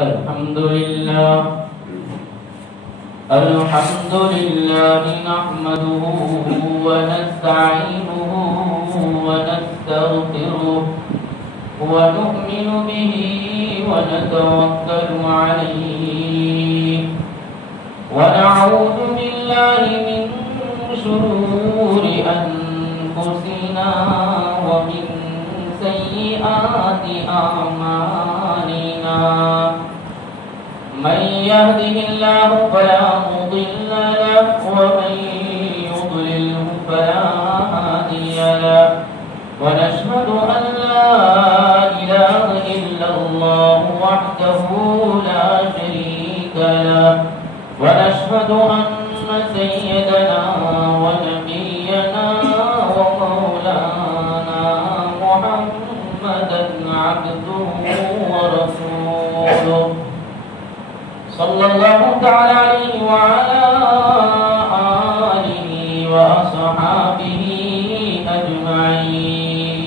الحمد لله نحمده ونستعينه ونستغفره ونؤمن به ونتوكل عليه ونعوذ بالله من شرور أنفسنا ومن سيئات أعمالنا من يهده الله فلا مضل له ومن يضلله فلا هادي له ونشهد أن لا إله إلا الله وحده لا شريك له ونشهد أن سيدنا ونبينا ومولانا محمدا عبده ورسوله صلى الله تعالى عليه وعلى آله وأصحابه أجمعين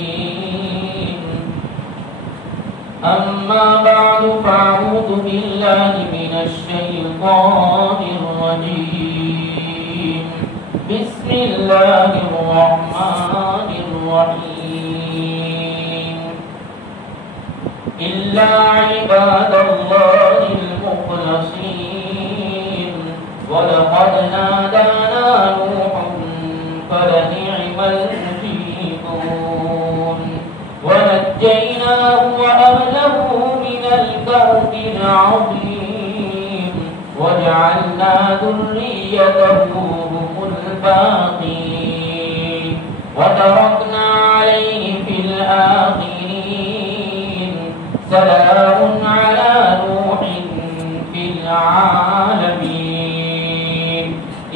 أما بعد فأعوذ بالله من الشيطان الرجيم بسم الله الرحمن الرحيم إلا عباد الله المخلصين ولقد نادانا نوح فلنعم المجيبون ونجيناه وأهله من الكرب العظيم وجعلنا ذريته هم الباقين وتركنا عليه في الآخرين سلام على نوح في العالمين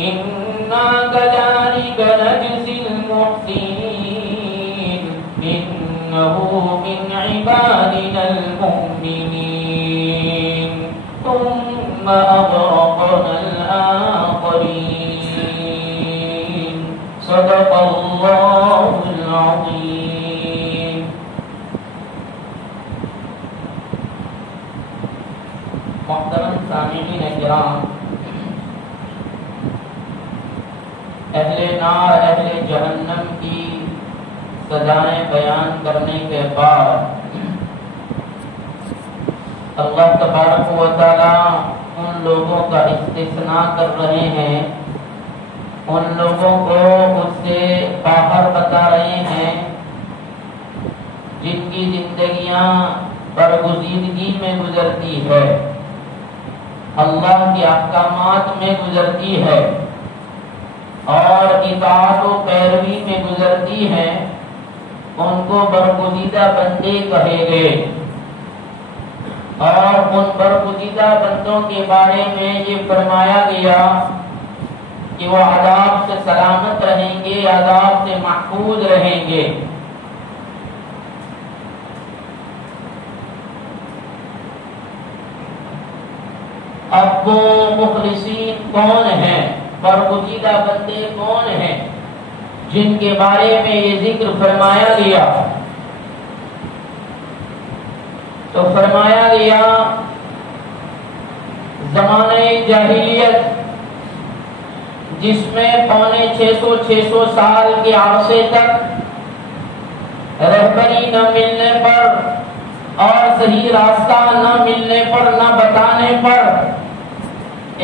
إنا كذلك نجزي المحسنين إنه من عبادنا المؤمنين ثم أغرقنا الآخرين صدق الله العظيم. محترم سامعین کرام، اہل نار اہل جہنم کی سزائیں بیان کرنے کے بعد اللہ تبارک و تعالی ان لوگوں کا استثناء کر رہے ہیں، ان لوگوں کو اس سے باہر بتا رہے ہیں جن کی زندگیاں برگزیدگی میں گزرتی ہے، اللہ کے احکامات میں گزرتی ہے اور اطاعت و پیروی میں گزرتی ہے، ان کو برگزیدہ بندے کہے گئے۔ اور ان برگزیدہ بندوں کے بارے میں یہ فرمایا گیا کہ وہ عذاب سے سلامت رہیں گے، عذاب سے محفوظ رہیں گے۔ اب وہ مخلصین کون ہیں، برگزیدہ بندے کون ہیں جن کے بارے میں یہ ذکر فرمایا گیا؟ تو فرمایا گیا زمانہ جاہلیت جس میں 550-600 سال کے عرصے تک رہبری نہ ملنے پر اور صحیح راستہ نہ ملنے پر، نہ بتانے پر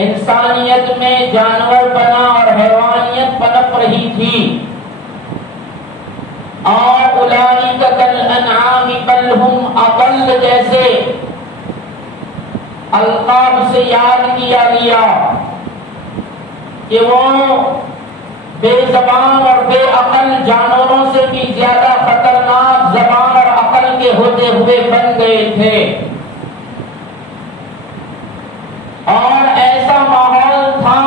انسانیت میں جانور بنا اور حیوانیت پنپ رہی تھی، اور اولئک کالانعام بل ہم اضل جیسے القاب سے یاد کیا گیا کہ وہ بے زبان اور بے عقل جانوروں سے بھی زیادہ خطرناک زبان اور عقل کے ہوتے ہوئے بن گئے تھے، اور ایسا ماحول تھا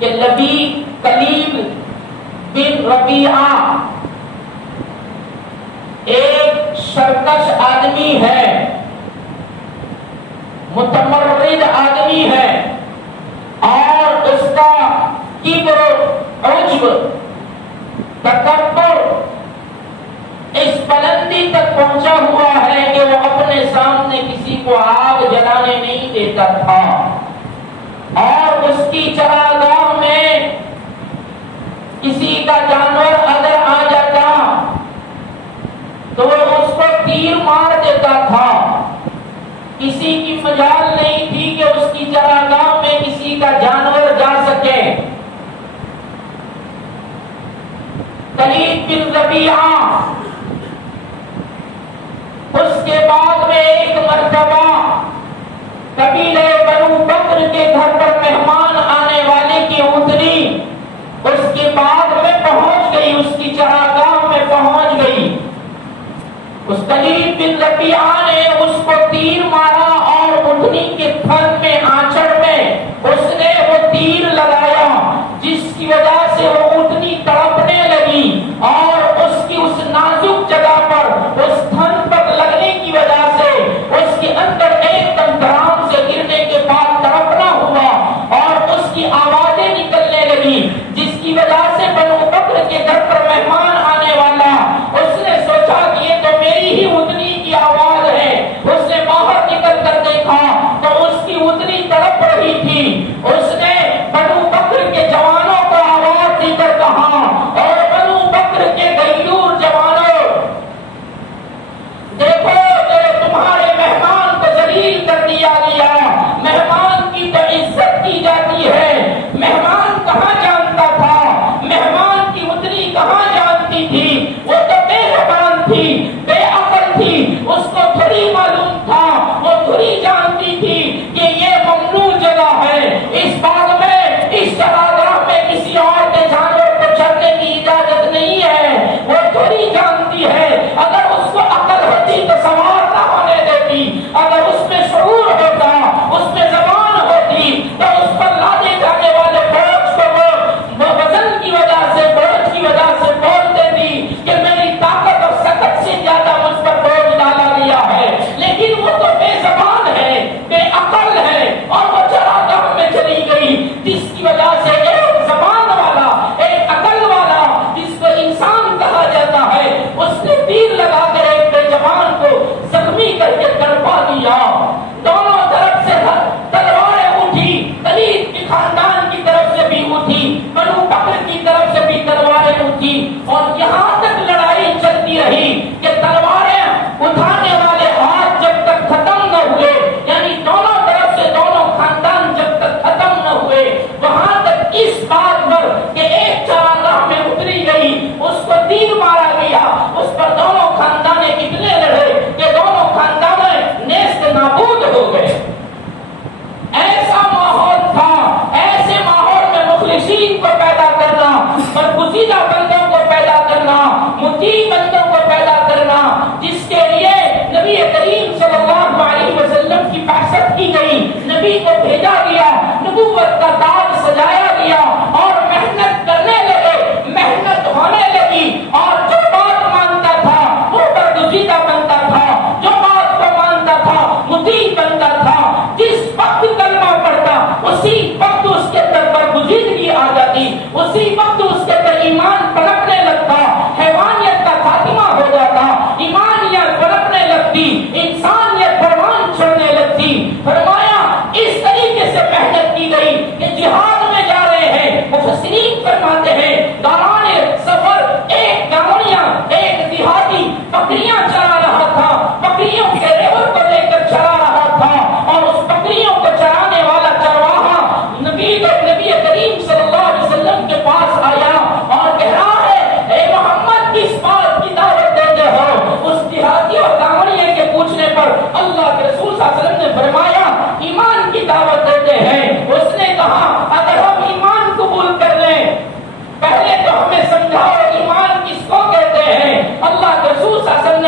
کہ نبی کلیب بن ربیعہ ایک سرکش آدمی ہے، متمرد آدمی ہے، اور اس کا کبر، عجب، تکبر اس بلند کو آگ جلانے نہیں دیتا تھا، اور اس کی چراگاہ میں کسی کا جانور اگر آ جاتا تو وہ اس کو تیر مار دیتا تھا۔ کسی کی مجال نہیں تھی کہ اس کی چراگاہ میں کسی کا جانور جا سکے۔ کلید بن ربیعہ اس کے بعد میں ایک مرتبہ قبیلہ بنو بکر کے گھر پر مہمان آنے والے کی اونٹنی اس کے بعد میں پہنچ گئی، اس کی چراگاہ میں پہنچ گئی۔ اس کلید بن ربیعہ نے اس کو تیر مارا اور اونٹنی کے تھن میں آنچڑ میں اس نے وہ تیر لگایا، جس کی وجہ سے وہ اونٹنی تڑپنے لگی، اور اس کی اس نازک جگہ پر اس تھن پر لگنے کی وجہ سے اس کے اندر ایک دم دھڑام سے گرنے کے بعد تڑپنا ہوا اور اس کی آوازیں نکلنے لگی، جس کی وجہ سے بنو بکر کے گھر پر مہمان آنے والا اس نے سوچا کہ یہ تو میری ہی اونٹنی کی آواز ہے۔ اس نے باہر نکل کر دیکھا تو اس کی اونٹنی تڑپ رہی تھی۔ اس نے بنو بکر کے جوانوں کو آواز دے کر کہا، اور بنو بکر کے غیور جوانوں، دیکھو تمہارے مہمان کو ذلیل کر دیا گیا۔ مہمان کی تو عزت کی جاتی ہے، مہمان کہاں جانتا تھا، مہمان کی اونٹنی کہاں جانتی تھی، وہ تو بے زبان تھی، بے عقل تھی، اس کو تھوڑی معلوم تھا، وہ تھوڑی جانتی تھی کہ یہ ممنوع جگہ ہے، اس باغ میں، اس چراگاہ میں کسی اور کے جانور کو چرنے کی اجازت نہیں ہے۔ وہ تھوڑی جانتی ہے، اگر اس کو عقل ہوتی تو سوار نہ ہونے دیتی، اگر اس میں شعور ہوتا، اس میں زبان ہوتی تو اس پر لادے جانے والے بوجھ کو وہ وزن کی وجہ سے، بوجھ کی وجہ سے بول دیتی کہ میری طاقت اور سکت سے زیادہ مجھ پر بوجھ ڈالا گیا ہے۔ لیکن وہ تو بے زبان ہے، بے عقل ہے، اور وہ چراگاہ میں چلی گئی، جس کی وجہ سے ایک زبان والا، ایک عقل والا، جس کو انسان کہا جاتا ہے، اس نے تیر لگا کر ایک بے زبان کو زخمی کر کے تڑپا دیا۔ دونوں طرف سے تلواریں اٹھی، کلید کے خاندان کی طرف سے بھی اٹھی، بنو بکر کی طرف سے بھی تلواریں اٹھی، اور یہاں تک لڑائی چلتی رہی کہ تلواریں اٹھانے والے ہاتھ جب تک ختم نہ ہوئے، یعنی دونوں طرف سے دونوں خاندان جب تک ختم نہ ہوئے، وہاں تک اس بات پر کہ ایک چراگاہ میں اتری گئی، اس کو تیر مارا گیا، اس پر دونوں خاندانیں اتنے لڑے کہ دونوں خاندان نیست نابود ہو گئے۔ ایسا ماحول تھا، ایسے ماحول میں مخلصین کو پیدا کرنا، برگزیدہ بندوں کو پیدا کرنا، مطیع بندوں کو پیدا کرنا، جس کے لیے نبی کریم صلی اللہ علیہ وسلم کی بعثت کی گئی، نبی کو بھیجا گیا، نبوت کا تاج سجایا گیا، اور محنت کرنے لگے، محنت ہونے لگی، اور جو بات مانتا تھا وہ برگزیدہ بنتا تھا، جو بات کو مانتا تھا مطیع بنتا تھا، جس وقت کلمہ پڑھتا اسی وقت اس کے اندر برگزیدگی آ جاتی، اسی وقت اس کے اندر ایمان پنپنے لگتا، حیوانیت کا خاتمہ ہو جاتا، ایمانیت پنپنے لگتی، انسانیت پروان چھوڑنے لگتی۔ فرمایا اس طریقے سے محنت کی گئی کہ جہاد میں جا رہے ہیں، مفسرین فرماتے ہیں دوران سفر ایک گاؤں ایک دیہاتی بکریاں چرا رہا تھا، بکریوں کے ریوڑ کو لے کر چرا رہا تھا، اور اس بکریوں کو چرانے والا چرواہا نبی کریم صلی اللہ علیہ وسلم کے پاس آیا اور کہہ رہا ہے اے محمد کس بات کی دعوت دیتے ہو؟ اس دیہاتی اور گاؤں کے پوچھنے پر اللہ کے رسول صلی اللہ علیہ وسلم نے فرمایا ایمان کی دعوت دیتے ہیں۔ اس نے کہا اگر ہم ایمان قبول کر لیں، پہلے تو ہمیں سمجھاؤ ایمان کس کو کہتے ہیں؟ اللہ کے رسول صلی اللہ علیہ وسلم نے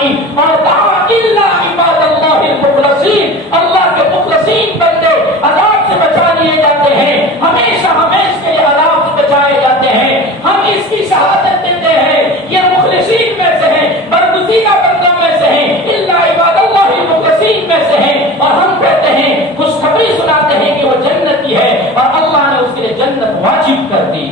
فرمائی اور کہا الا عباد اللہ المخلصین، اللہ کے مخلصین بندے عذاب سے بچا لیے جاتے ہیں، ہمیشہ ہمیشہ کے لیے عذاب سے بچائے جاتے ہیں۔ ہم اس کی شہادت دیتے ہیں یہ مخلصین میں سے ہیں، برگزیدہ بندوں میں سے ہیں، الا عباد اللہ المخلصین میں سے ہیں، اور ہم کہتے ہیں خوشخبری سناتے ہیں کہ وہ جنتی ہے اور اللہ نے اس کے لیے جنت واجب کر دی۔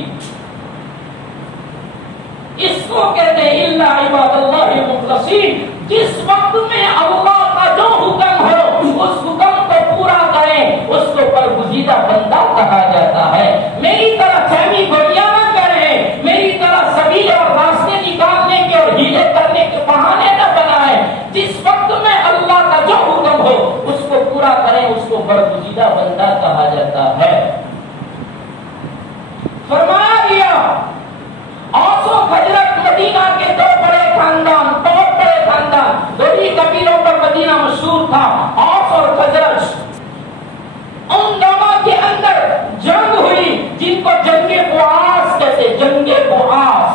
اس کو کہتے ہیں الا عباد اللہ المخلصین۔ جس وقت میں اللہ کا جو حکم ہو اس حکم کو پورا کریں اس کو برگزیدہ بندہ کہا جاتا ہے۔ میری طرح فہمی گوئیاں نہ کریں، میری طرح سبیل اور راستے نکالنے کے اور ہیلے کرنے کے بہانے نہ بنائیں۔ جس وقت میں اللہ کا جو حکم ہو اس کو پورا کریں اس کو برگزیدہ بندہ کہا جاتا ہے۔ فرمایا گیا اوس و خزرج مدینہ کے دو بڑے خاندان، بہت بڑے خاندان، دو ہی قبیلوں پر مدینہ مشہور تھا، اوس اور خزرج۔ ان دونوں کے اندر جنگ ہوئی جن کو جنگ بوآس کہتے، جنگ بوآس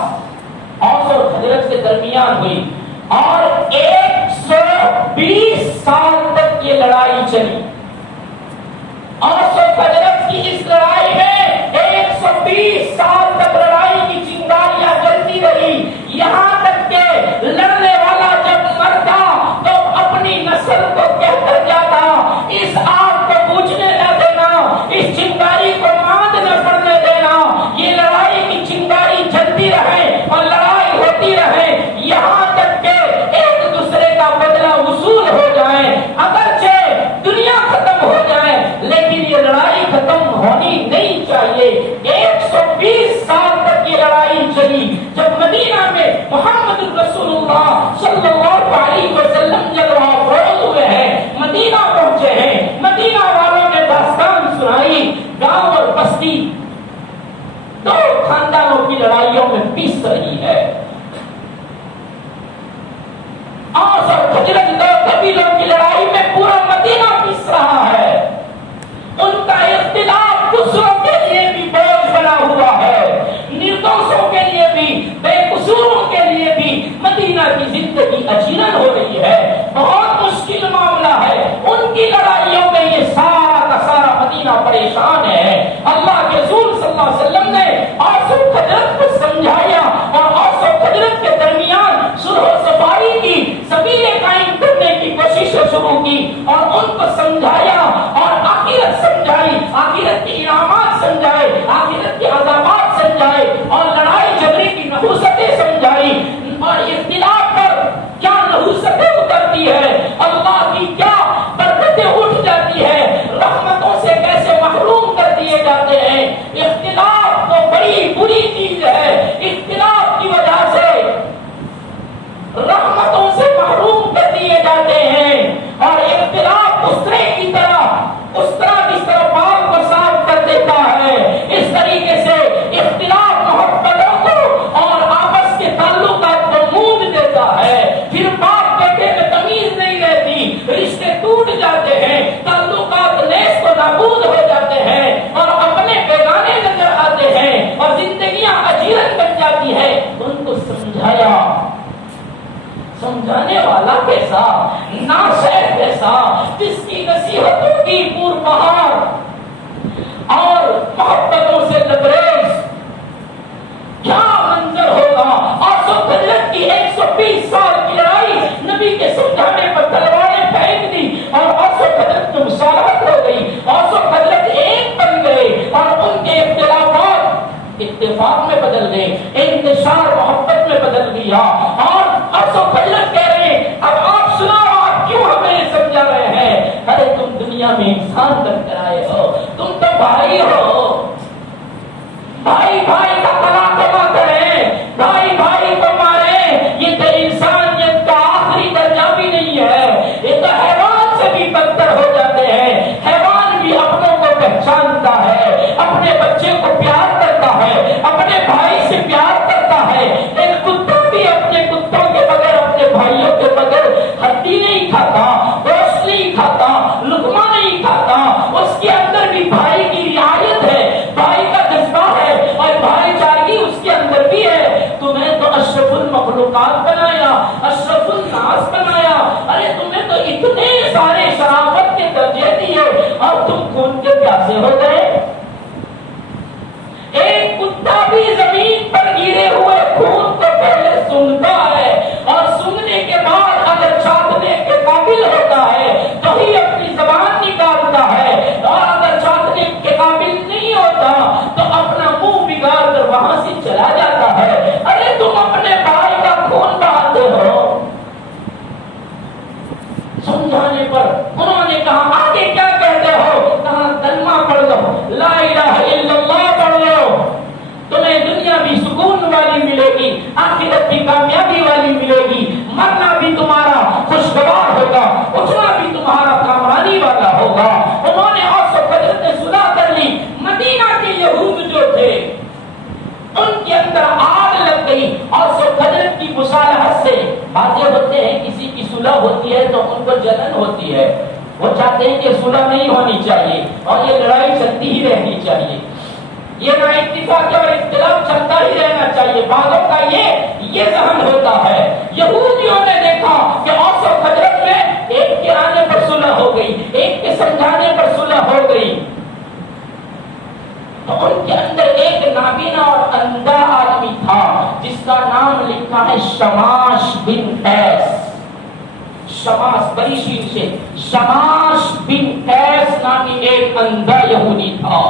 اوس اور خزرج کے درمیان ہوئی اور 120 سال تک یہ لڑائی چلی۔ اوس و خزرج کی اس لڑائی میں 120 سال تک لڑائی کی چنگاریاں جلتی رہی، یہاں تک کہ لڑنے والا جب مرتا تو اپنی نسل کو کہہ کر جاتا اس آگ کو بجھنے نہ دینا، اس چنگاری کو ماند نہ پڑنے دینا، یہ لڑائی کی چنگاری جلتی رہے اور لڑائی ہوتی رہے یہاں تک کہ ایک دوسرے کا بدلہ وصول ہو جائے۔ اگرچہ دنیا ختم ہو جائے لیکن یہ لڑائی ختم ہونی نہیں چاہیے۔ 120 سال تک یہ لڑائی چلی۔ جب مدینہ میں محمد رسول اللہ صلی اللہ علیہ وسلم جب افروز ہوئے ہیں، مدینہ پہنچے ہیں، مدینہ والوں نے داستان سنائی، گاؤں اور بستی دو خاندانوں کی لڑائیوں میں پیس رہی ہے۔ اوس اور خزرج دو قبیلوں کی لڑائی میں پورا مدینہ پیس رہا ہے۔ ان کا اختلاف دوسروں کے لیے بھی بوجھ بنا ہوا ہے، نردوشوں کے لیے بھی، بے قصوروں کے لیے بھی مدینہ کی زندگی اجیرن ہو رہی ہے۔ بہت مشکل معاملہ ہے۔ ان کی لڑائیوں میں یہ سارا کا سارا مدینہ پریشان ہے۔ اللہ کے رسول صلی اللہ علیہ وسلم نے اوس و خزرج کو سمجھایا اور اوس و خزرج کے درمیان صلح و صفائی کی سبیلیں قائم کرنے کی کوششیں شروع کی اور ان کو سمجھایا اور آخرت سمجھائی، آخرت کے انعامات سمجھائے، آخرت کے عذابات سمجھائے اور لڑائی جھگڑے کی نحوستیں سمجھائی اور اختلاف پر کیا نحوستیں اترتی ہے، اللہ کی کیا برکتیں اٹھ جاتی ہے، رحمتوں سے کیسے محروم کر دیے جاتے ہیں۔ اختلاف تو بڑی بری چیز ہے، اختلاف کی وجہ سے رحمتوں سے محروم کر دیے جاتے ہیں اور اختلاف اس طرح جس طرح بال کو صاف کر دیتا ہے، اس طریقے سے اختلاف محبتوں کو اور آپس کے تعلقات کو موند دیتا ہے۔ پھر باپ بیٹے میں تمیز نہیں رہتی، رشتے ٹوٹ جاتے ہیں، تعلقات نیست و نابود ہو جاتے ہیں اور اپنے بیگانے نظر آتے ہیں اور زندگیاں اجیرن بن جاتی ہے۔ ان کو سمجھایا، سمجھانے والا کیسا، ناصح کیسا، جس کی نصیحتوں کی پور بہار اور محبتوں سے لبریز کیا منظر ہوگا۔ اوس و خزرج کی 120 سال کی لڑائی، نبی کے سمجھانے پر تلواریں پھینک دی اور اوس و خزرج کی مصالحت ہو گئی، اوس و خزرج ایک بن گئے اور ان کے اختلافات اتفاق میں بدل گئے، انتشار محبت میں بدل گیا۔ اور اوس و خزرج کہہ رہے ہیں اب آپ سناؤ، آپ کیوں ہمیں سمجھا رہے ہیں؟ ارے تم دنیا میں انسان بن کر آئے ہو، تم تو بھائی ہو، بھائی بھائی کا تلاقہ کریں، بھائی بھائی کو ماریں، یہ تو انسانیت کا آخری درجہ بھی نہیں ہے، یہ تو حیوان سے بھی بدتر ہو جاتے ہیں۔ حیوان بھی اپنوں کو پہچانتا ہے، اپنے بچے کو پیار کرتا ہے، اپنے بھائی سے پیار کرتا ہے، ایک کتا بھی اپنے کتوں کے بغیر، اپنے بھائیوں کے بغیر ہڈی نہیں کھاتا، گوشت نہیں کھاتا، لقمہ نہیں کھاتا، اس کے اندر بھی بھائی کی رعایت ہے، بھائی کا جذبہ ہے اور بھائی چارگی اس کے اندر بھی ہے۔ تمہیں تو اشرف المخلوقات بنایا، اشرف الناس لباس بنایا، ارے تمہیں تو اتنے سارے شرافت کے درجے دیے اور تم خون کے پیاسے ہو گئے۔ ایک کتا بھی زمین پر گرے ہوئے خون کو پہلے سنتا ہے اور سننے کے بعد اگر چاٹنے کے قابل ہوتا ہے تو ہی اپنی زبان نکالتا ہے، اور اگر چاٹنے کے قابل نہیں ہوتا تو اپنا منہ بگاڑ کر وہاں سے چلا جاتا ہے۔ ارے تم اپنے بھائی کا خون بہاتے ہو۔ سمجھانے پر انہوں نے کہا آگے کیا کہتے ہو؟ کہا کلمہ پڑھ لو، لا الہ الا اللہ پڑھ لو، تمہیں دنیا بھی سکون والی ملے گی، آخرت کی کامیابی والی ملے گی، مرنا بھی تمہارا خوشگوار ہوگا، اٹھنا بھی تمہارا کامرانی والا ہوگا۔ انہوں نے اوس و خزرج نے صلح کر لی۔ مدینہ کے یہود جو تھے ان کے اندر آگ لگ گئی اوس و خزرج کی مصالحت سے۔ باتیں ہوتے ہیں کسی کی صلح ہوتی ہے تو ان کو جلن ہوتی ہے، وہ چاہتے ہیں کہ صلح نہیں ہونی چاہیے اور یہ لڑائی چلتی ہی رہنی چاہیے، یہ نا اتفاق اور اختلاف چلتا ہی رہنا چاہیے۔ بعضوں کا یہ ذہن ہوتا ہے۔ یہودیوں نے دیکھا کہ اوس و خزرج میں ایک کے آنے پر صلح ہو گئی، ایک کے سمجھانے پر صلح ہو گئی، تو ان کے اندر ایک نابینا اور اندھا آدمی تھا جس کا نام لکھا ہے شماش بن قیس۔ شماس بڑی شین سے شماش بن قیس نامی ایک اندھا یہودی تھا۔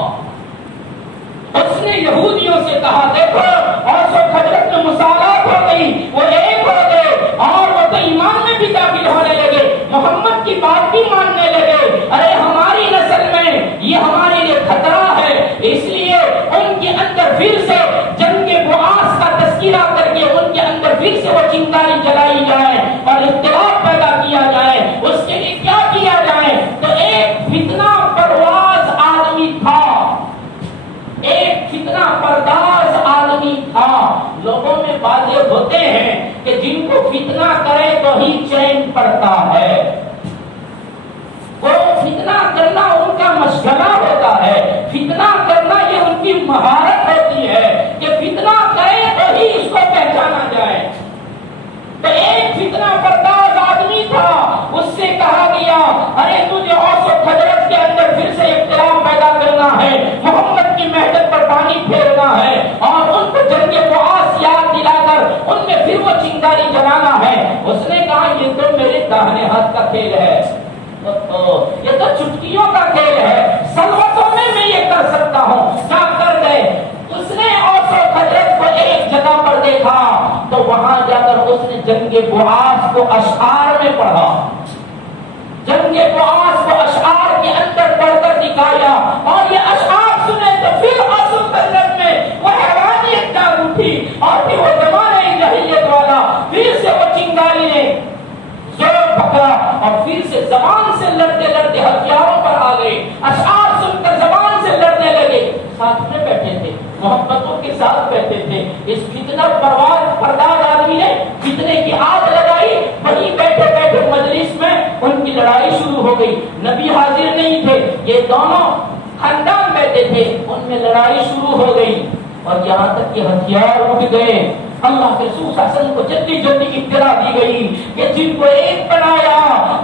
اس نے یہودیوں سے کہا دیکھو اوس و خزرج میں مصالحت ہو گئی، وہ ایک ہو گئے اور وہ تو ایمان میں بھی داخل ہونے لگے، محمد کی بات بھی ماننے لگے۔ ارے ہماری نسل میں یہ ہمارے لیے خطرہ ہے، اس لیے ان کے اندر پھر سے جنگ بعاث کا تذکرہ کر کے ان کے اندر پھر سے وہ چنگاری جلائی جائے اور اختلاف پیدا کیا جائے۔ اس کے لیے کیا کیا جائے؟ تو ایک فتنہ پرواز آدمی تھا، ایک فتنہ پرداز آدمی تھا۔ لوگوں میں باتیں ہوتے ہیں کہ جن کو فتنہ کرے تو ہی چین پڑتا ہے، وہ فتنہ کرنا ان کا مشغلہ ہوتا ہے، فتنہ کرنا یہ ان کی مہارت ہوتی ہے کہ فتنہ کرے تو ہی اس کو پہچانا جائے۔ تو ایک فتنہ پرداز آدمی تھا، اس سے کہا گیا ارے تجھے اوس و خزرج کے اندر پھر سے اختلاف پیدا کرنا ہے، محمد کی محنت پر پانی پھیرنا ہے اور ان کو جنگ بعاث یاد دلا کر ان میں پھر وہ چنگاری جلانا ہے۔ اس نے کہا یہ تو میرے داہنے ہاتھ کا کھیل ہے، یہ تو چٹکیوں کا کھیل ہے، سلوتوں میں یہ کر سکتا ہوں، کیا کر گئے؟ اس نے اوس و خزرج کو ایک جگہ پر دیکھا تو وہاں جا کر اس نے جنگ بعاث کو اشعار میں پڑھا، جنگ بعاث کو اشعار کے اندر پڑھ کر دکھایا اور یہ اشعار سنے تو پھر اوس و خزرج میں وہ حیرانیت جاگ اٹھی اور پھر وہ زمانہ جاہلیت والا پھر سے وہ چنگاری نے زور پکڑا اور پھر سے زبان سے لڑتے لڑتے ہتھیاروں پر آ گئے، اشعار سن کر زبان سے لڑنے لگے۔ ساتھ میں بیٹھے تھے، محبتوں کے ساتھ بیٹھے تھے، اس فتنہ پرداز آدمی نے فتنے کی آگ لگائی، وہیں بیٹھے بیٹھے مجلس میں ان کی لڑائی شروع ہو گئی۔ نبی حاضر نہیں تھے، یہ دونوں خاندان بیٹھے تھے، ان میں لڑائی شروع ہو گئی اور یہاں تک کہ ہتھیار اٹھ گئے۔ اللہ کے رسول صلی اللہ علیہ وسلم کو جلدی جلدی اطلاع دی گئی کہ جن کو ایک بنایا،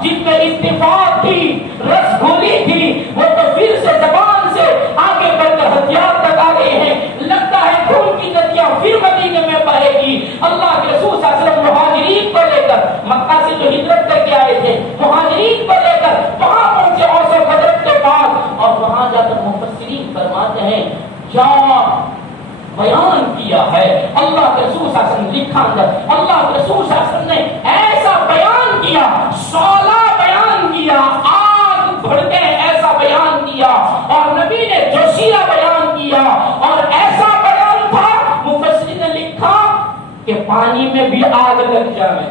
جن میں اتفاق تھی، رس گھولی تھی، وہ تو پھر سے زبان سے آگے بڑھ کر ہتھیار تک آ گئے ہیں، لگتا ہے خون کی ندیاں پھر مدینے میں بہے گی۔ اللہ کے رسول صلی اللہ علیہ وسلم مہاجرین کو لے کر مکہ سے جو ہجرت کر کے آئے تھے، مہاجرین کو لے کر وہاں پہنچے اوس و خزرج کے پاس، اور وہاں جا کر مفسرین فرماتے ہیں کیا بیان کیا ہے اللہ کے رسول صلی اللہ علیہ وسلم، لکھا اندر اللہ کے رسول صلی اللہ علیہ وسلم نے ایسا بیان کیا، شعلہ بیان کیا، آگ بھڑکے ایسا بیان کیا، اور نبی نے جوشیلا بیان کیا، اور ایسا بیان تھا مفسرین نے لکھا کہ پانی میں بھی آگ لگ جائے،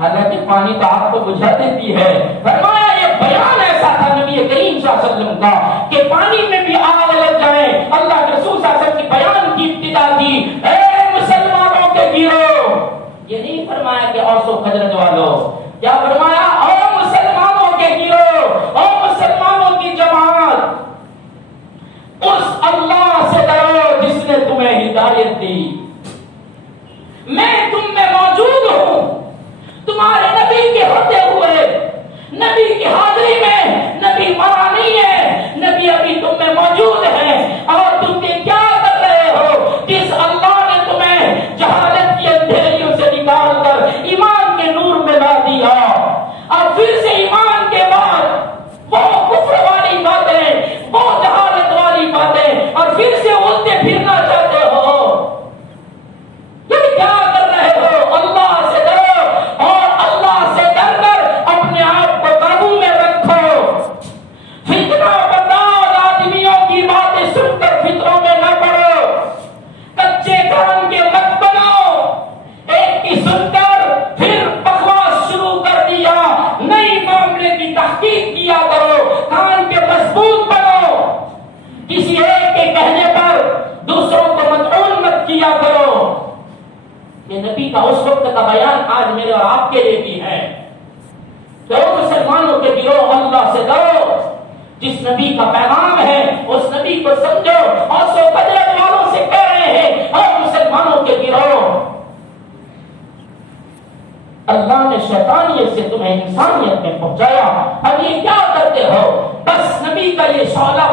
حالانکہ پانی تو آگ کو بجھا دیتی ہے، فرمایا یہ بیان ایسا تھا نبی کریم صلی اللہ علیہ وسلم کا کہ پانی میں بھی آگ لگ جائے۔ اللہ کے رسول صلی اللہ علیہ وسلم کی بیان کی ابتدا کی اے مسلمانوں کے گیرو، یہ نہیں فرمایا کہ اوس و خزرج والوں، کیا فرمایا او مسلمانوں کے گیرو، او مسلمانوں کی جماعت، اس اللہ سے ڈرو جس نے تمہیں ہدایت دی، میں تم میں موجود ہوں، تمہارے کہ نبی کا اس وقت کا بیان آج میرے اور آپ کے لیے بھی ہے کہ مسلمانوں کے گروہ اللہ سے ڈرو، جس نبی کا پیغام ہے اس نبی کو سمجھو، اور سو قدرت والوں سے کہہ رہے ہیں اور مسلمانوں کے گروہ اللہ نے شیطانیت سے تمہیں انسانیت میں پہنچایا، اب یہ کیا کرتے ہو؟ بس نبی کا یہ شعلہ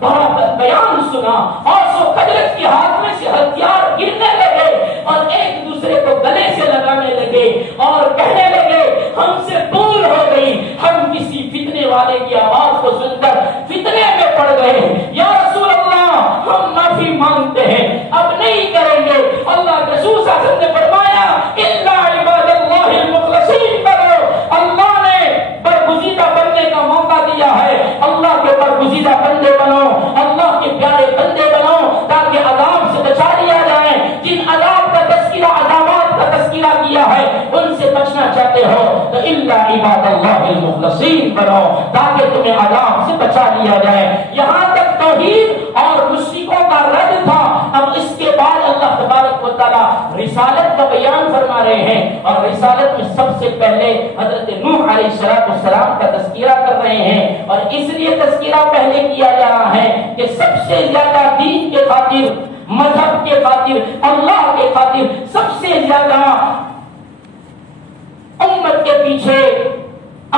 بڑا بیان سنا اور سو قدرت کے ہاتھ میں سے ہتھیار گرنے لگے اور ایک دوسرے کو گلے سے لگانے لگے اور کہنے لگے ہم سے بھول ہو گئی، ہم کسی فتنے والے کی آواز کو سن کر فتنے میں پڑ گئے، یا رسول اللہ ہم معافی مانگتے ہیں، اب نہیں کریں گے۔ اللہ کے رسول صلی اللہ علیہ وسلم نے فرمایا الا عباد اللہ المخلصین کرو، اللہ نے برگزیدہ بننے کا موقع دیا ہے، اللہ کے برگزیدہ بندے بنو، اللہ کے پیارے بندے بنو تاکہ عذاب سے بچا لیا جائے۔ جن عذاب کا تذکرہ، عذابات کا تذکرہ کیا ہے ان سے بچنا چاہتے ہو تو الا عباد اللہ المخلصین بنو تاکہ تمہیں عذاب سے بچا لیا جائے۔ یہاں تک توحید اور مشرکوں کا رد تھا، اب اس کے بعد اللہ تبارک و تعالی رسالت کا بیان فرما رہے ہیں، اور رسالت میں سب سے پہلے حضرت نوح علیہ السلام کا تذکرہ کر رہے ہیں، اور اس لیے تذکرہ پہلے کیا جا رہا ہے کہ سب سے زیادہ دین کے خاطر، مذہب کے خاطر، اللہ کے خاطر سب سے زیادہ امت کے پیچھے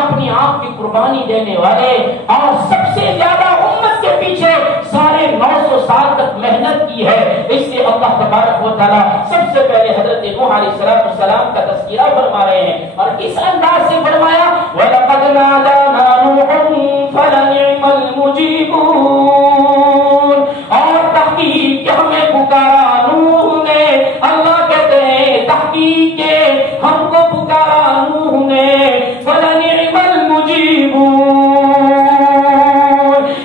اپنی آپ کی قربانی دینے والے، اور سب سے زیادہ امت کے پیچھے سارے 900 سال تک محنت کی ہے، اس لیے اللہ تبارک و تعالی سب سے پہلے حضرت نوح علیہ السلام کا تذکرہ فرما رہے ہیں، اور اس انداز سے فرمایا وَلَقَدْ نَادَانَا نُوحٌ فَلَنِعْمَ الْمُجِيبُونَ، اور تحقیق کہ ہمیں پکارا نوح نے، اللہ کہتے ہیں تحقیق کے ہم کو پکارا نوح نے، فَلَنِعْمَ الْمُجِيبُونَ،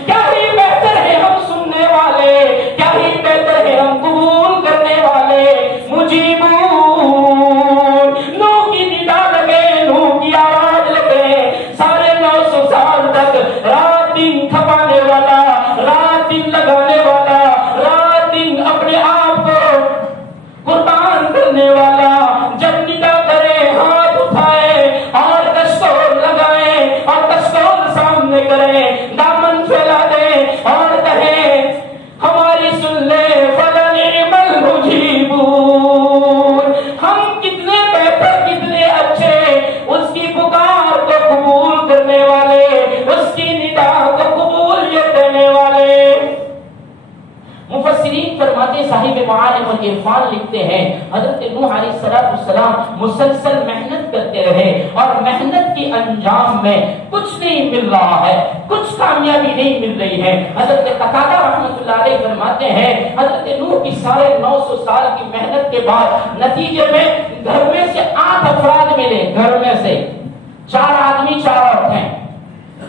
کیا ہی بہتر ہے ہم سننے والے، کیا ہی بہتر ہے ہم قبول کرنے والے، مجیبون، نوح کی ندا لگے، نوح کی آواز لگے، سارے 900 سال تک رات دن کھپانے والا، رات دن لگانے والا، رات دن اپنے آپ کو قربان کرنے والا، جب ندا کرے ہاتھ اٹھائے اور دستور لگائے اور دستور سامنے کرے، دامن پھیلا دے اور کہے ہماری سن لے، فَلَنِعْمَ الْمُجِيبُونَ، ہم کتنے بہتر، کتنے اچھے، اس کی پکار کو قبول کرنے والے، اس کی ندا کو قبولیت دینے والے۔ مفسرین فرماتے، صاحب معالم العرفان لکھتے ہیں حضرت نوح علیہ السلام مسلسل محنت کرتے رہے، اور محنت کے انجام میں کچھ نہیں مل رہا ہے، کچھ کامیابی نہیں مل رہی ہے۔ حضرت قتادہ رحمۃ اللہ علیہ فرماتے ہیں حضرت نوح کی سارے 900 سال کی محنت کے بعد نتیجے میں گھر میں سے 8 افراد ملے، گھر میں سے 4 آدمی 4 عورتیں،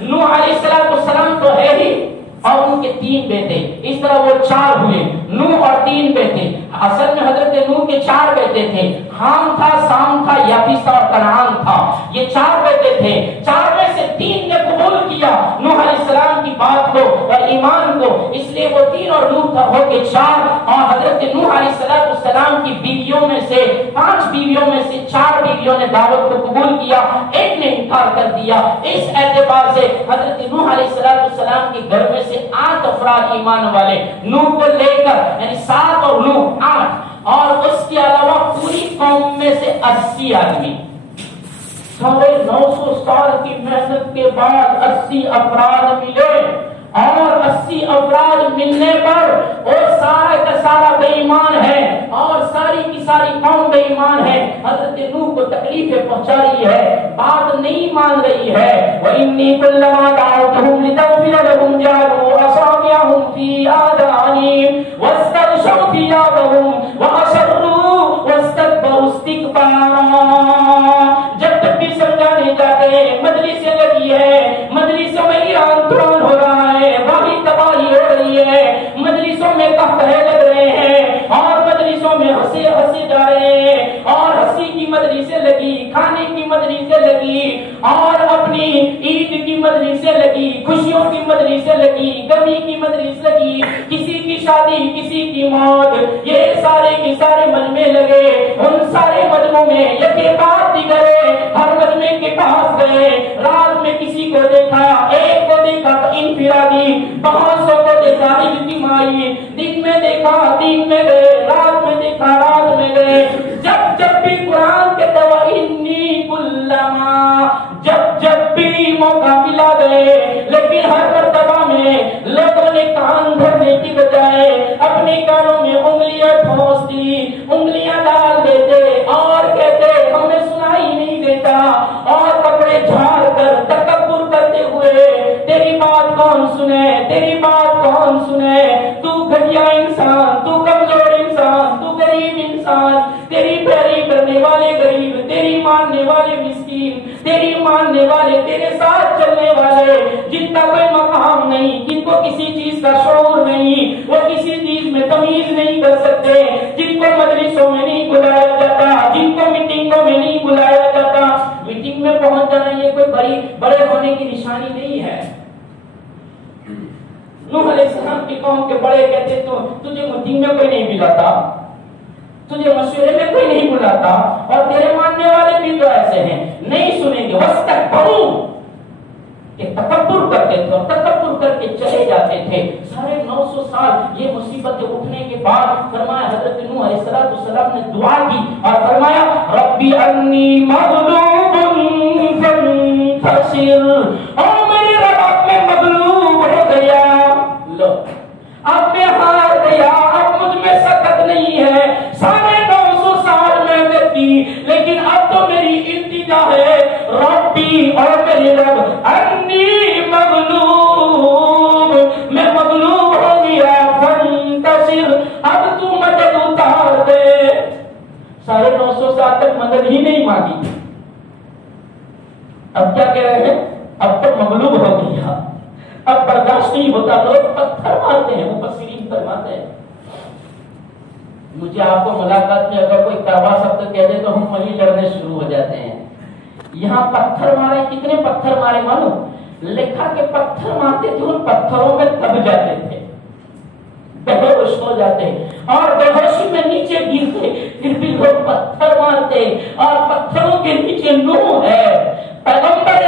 نوح علیہ السلام تو ہے ہی اور ان کے 3 بیٹے، اس طرح وہ 4 ہوئے، نوح اور 3 بیٹے۔ اصل میں حضرت نوح کے 4 بیٹے تھے، حام تھا، سام تھا، یافیسہ اور کنعان تھا، یہ 4 بیٹے تھے، 4 میں سے 3 نے قبول کیا نوح علیہ السلام کی بات کو اور ایمان کو، اس لیے وہ 3 اور نوح ہو کے 4، اور حضرت نوح علیہ السلام کی بیویوں میں سے 5 بیویوں میں سے 4 بیویوں نے دعوت کو قبول کیا، ایک نے انکار کر دیا۔ اس اعتبار سے حضرت نوح علیہ السلام کے گھر میں 8 افراد ایمان والے، نوح کو لے کر یعنی 7 اور نوح 8، اور اس کے علاوہ پوری قوم میں سے 80 آدمی، سارے 900 سال کی محنت کے بعد 80 افراد ملے، اور 80 افراد ملنے پر وہ سارا کا سارا بے ایمان ہے اور ساری کی ساری قوم بے ایمان ہے، حضرت نوح کو تکلیفیں پہنچا رہی ہے، بات نہیں مان رہی ہے۔ وَإِنِّي كُلَّمَا دَعَوْتُهُمْ لِتَغْفِرَ لَهُمْ جَعَلُوا أَصَابِعَهُمْ فِي آذَانِهِمْ وَاسْتَغْشَوْا ثِيَابَهُمْ وَأَصَرُّوا وَاسْتَكْبَرُوا اسْتِكْبَارًا، جب تک بھی سمجھانے جاتے مجلسیں لگی ہے، مجلسوں میں ایران تران ہو رہا ہے، وہی تباہی ہو رہی ہے، مجلسوں میں قہقہے لگ رہے ہیں اور مجلسوں میں ہنسے جا رہے ہیں، اور ہنسی کی مجلسیں لگی، کھانے کی مجلسیں لگی، اور اپنی عید کی مجلسیں لگی، خوشیوں کی مجلسیں لگی، غمی کی مجلس لگی، کسی کی شادی، کسی کی موت، یہ سارے کے سارے مجمع لگے، ان سارے میں یکی بات دیگرے ہر مجمع کے پاس گئے، رات میں کسی کو دیکھا، ایک کو دیکھا تو انفرادی، بہت سو کو دیکھا اجتماعی، دن میں دیکھا دن میں گئے، رات میں دیکھا رات میں گئے، جب بھی قرآن کے توانی کلما جب بھی موقع ملا گئے، لیکن ہر مرتبہ میں لوگوں نے کان دھرنے کی بجائے اپنے کانوں میں انگلیاں ٹھوس دی، انگلیاں ڈال دیتے اور کہتے ہمیں سنائی نہیں دیتا، اور کپڑے جھاڑ کر تکبر کرتے ہوئے تیری بات کون سنے، تیری بات کون سنے، تو گھٹیا انسان، تو کمزور انسان، تو غریب انسان، تیری پیاری کرنے والے غریب، تیری ماننے والے مسکین، تیری ماننے والے، تیرے ساتھ چلنے والے جن کا کوئی مقام نہیں، جن کو کسی چیز کا شعور نہیں، وہ کسی چیز میں تمیز نہیں کر سکتے، جن کو مجلسوں میں نہیں بلایا جاتا، جن کو میٹنگوں میں نہیں بلایا جاتا۔ میٹنگ میں پہنچ جانا یہ کوئی بڑے ہونے کی نشانی نہیں ہے۔ نوح علیہ السلام کی قوم کے بڑے کہتے تو تجھے میٹنگ میں کوئی نہیں بلاتا، تجھے مشورے میں کوئی نہیں بلاتا، اور تیرے ماننے والے بھی تو ایسے ہیں، نہیں سنیں گے، وَاسْتَكْبَرُوا، کہ تکبر کرتے تھے اور تکبر کر کے چلے جاتے تھے۔ 950 سال یہ مصیبتیں اٹھنے کے بعد فرمایا حضرت نوح علیہ السلام نے دعا کی اور فرمایا ربی انی مغلوب فانتصر، اور میرے رب اب میں مغلوب ہو گیا، لو اب میں ہار گیا، اب مجھ میں سکت نہیں ہے، 950 سال محنت کی، لیکن اب تو میری التجا ہے ربی اور میرے رب انی مغلوب، میں مغلوب ہو گیا، فانتصر، اب تو مدد اتار دے۔ 950 سال تک مدد ہی نہیں مانگی، اب کیا کہہ رہے ہیں، اب تو مغلوب ہو گیا، اب برداشت نہیں ہوتا، لوگ پتھر مارتے ہیں، مفسرین فرماتے ہیں۔ مجھے آپ کو ملاقات میں اگر کوئی کروا سکتا کہہ دے تو ہم وہیں لڑنے شروع ہو جاتے ہیں۔ یہاں پتھر مارے، کتنے پتھر مارے معلوم؟ لکھا کہ پتھر مارتے تھے، ان پتھروں میں دب جاتے تھے، بے ہوش ہو جاتے، اور بے ہوشی میں نیچے گرتے، پھر بھی لوگ پتھر مارتے، اور پتھروں کے نیچے نوح ہے، پیغمبر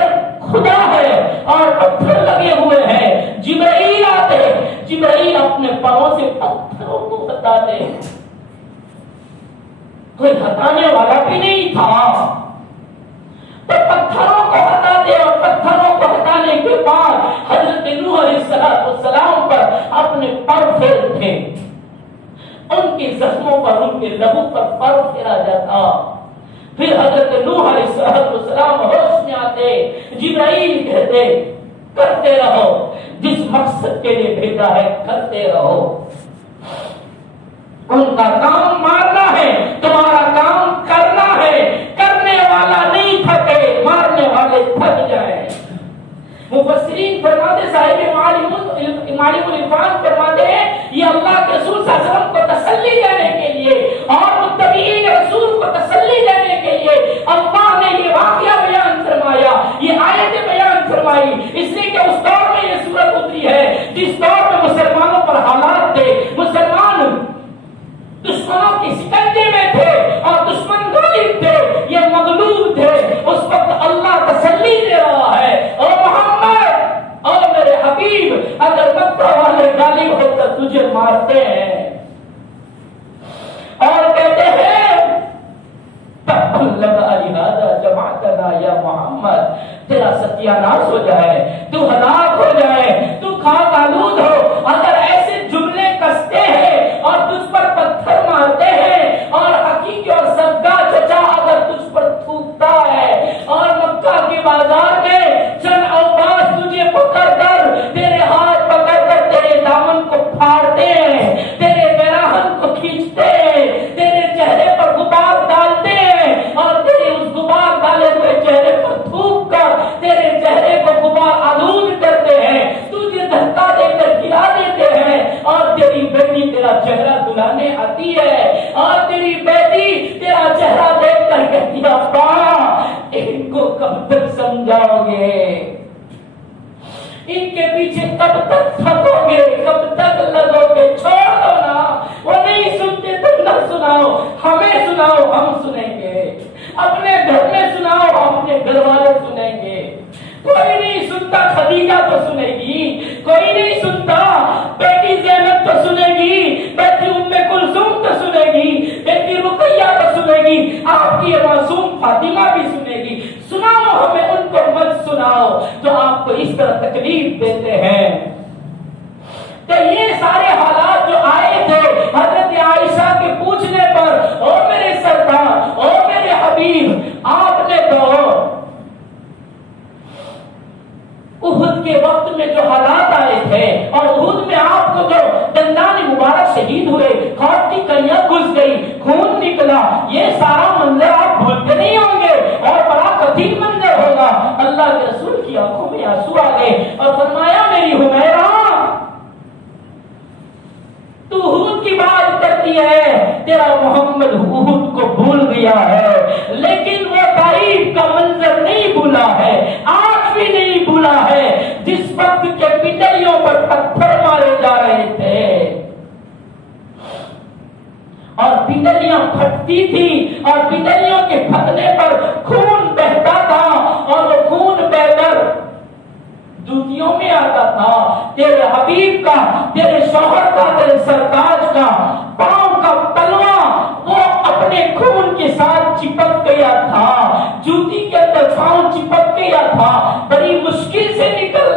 خدا ہے، اور پتھر لگے ہوئے ہیں، جبرائیل آتے، جبرائیل اپنے پاؤں سے پتھروں کو ہٹاتے، کوئی ہٹانے والا بھی نہیں تھا، تو پتھروں کو ہٹاتے، اور پتھروں کو ہٹانے کے بعد حضرت نوح علیہ السلام پر اپنے پر پھیرتے، ان کے زخموں پر، ان کے لہو پر پر پھیرا جاتا، پھر حضرت نوح علیہ السلام ہوش میں آتے، جبرائیل کہتے کرتے رہو، جس مقصد کے لیے بھیجا ہے کرتے رہو، ان کا کام مارنا ہے، تمہارا کام کرنا ہے، کرنے والا نہیں تھکے، مارنے والے تھک جائیں۔ مفسرین فرماتے، صاحب معالم العرفان فرماتے ہیں، یہ اللہ کے رسول صلی اللہ علیہ وسلم کو تسلی دینے کے لیے اور متبعین رسول کو تسلی دینے کے لیے اللہ نے یہ واقعہ بیان فرمایا، یہ آیت بیان فرمائی، اس لیے کہ اس دور میں یہ سورت اتری ہے جس دور میں مسلمانوں پر حالات تھے، مسلمان دشمنوں کی سکنجے میں تھے اور دشمن غالب تھے، یہ مغلوب تھے، اس وقت اللہ تسلی دے رہا ہے، او محمد، او میرے حبیب، اگر مکہ والے غالب ہو کر تجھے مارتے ہیں اور کہتے ہیں لگا لہذا جماعتنا یا محمد، تیرا ستیہ ناش ہو جائے، تو ہلاک ہو جائے، تو خاک آلود ہو، اگر ایسے جملے کستے ہیں اور تجھ پر پتھر مارتے ہیں، اور حقیقی اور صدقہ چچا اگر تجھ پر تھوکتا ہے، اور مکہ کے بازار میں چند اوقات تجھے پکڑ کر، تیرے ہاتھ پکڑ کر تیرے دامن کو پھاڑتے ہیں، تیرے پیراہن کو کھینچتے ہیں، تیرے چہرے پر غبار ڈالتے ہیں، اور تیرے اس غبار ڈالے ہوئے چہرے پر تھوک کر تیرے چہرے کو غبار آلود کرتے ہیں، تجھے دھکا دے کر گرا دیتے ہیں، اور تیری بیٹی تیرا چہرہ دلانے آتی ہے، اور تیری بیٹی تیرا چہرہ دیکھ کر کہتی ہے ابا ان کو کب تک سمجھاؤ گے، ان کے پیچھے کب تک تھکو گے، کب تک لگو گے، چھوڑ دو نا، وہ نہیں سنتے تو نہ سناؤ، ہمیں سناؤ، ہم سنیں گے۔ اپنے گھر میں سناؤ، اپنے گھر والے سنیں گے. کوئی نہیں سنتا خدیجہ تو سنے گی، کوئی نہیں سنتا بیٹی زینب تو سنے گی، بیٹی ام کلثوم تو سنے گی، بیٹی رقیہ تو سنے گی، آپ کی معصوم فاطمہ بھی سنے گی. سناؤ ہمیں، ان کو مت سناؤ جو آپ کو اس طرح تکلیف دیتے ہیں. تو یہ سارے حالات جو آئے تھے حضرت عائشہ کے پوچھنے پر، او میرے سردار، او میرے حبیب، آپ نے تو احد کے وقت میں جو حالات آئے تھے اور احد میں آپ کو جو دندان مبارک شہید ہوئے، ہاتھ کی کلیاں گھس گئی، خون نکلا، یہ سارا منظر آپ بھولتے نہیں ہوں گے اور بڑا کٹھن منظر ہوگا. اللہ کے رسول کی آنکھوں میں آنسو آ گئے اور فرمایا میری حمیرہ تو احد کی بات کرتی ہے، تیرا محمد احد کو بھول گیا ہے لیکن وہ طائف کا منظر نہیں بھولا ہے، آج بھی نہیں بھولا ہے جس وقت کے پٹڑیوں پر پتھر مارے جا رہے تھے اور پٹڑیاں پھٹتی تھی اور پٹڑیوں کے پھٹنے پر خون بہتا تھا اور وہ خون بہ کر جوتیوں میں آتا تھا. تیرے حبیب کا، تیرے شوہر کا، تیرے سرتاج کا پاؤں کا تلوا وہ اپنے خون کے ساتھ چپک گیا تھا، جوتی کے اندر پاؤں چپک گیا تھا، بڑی مشکل سے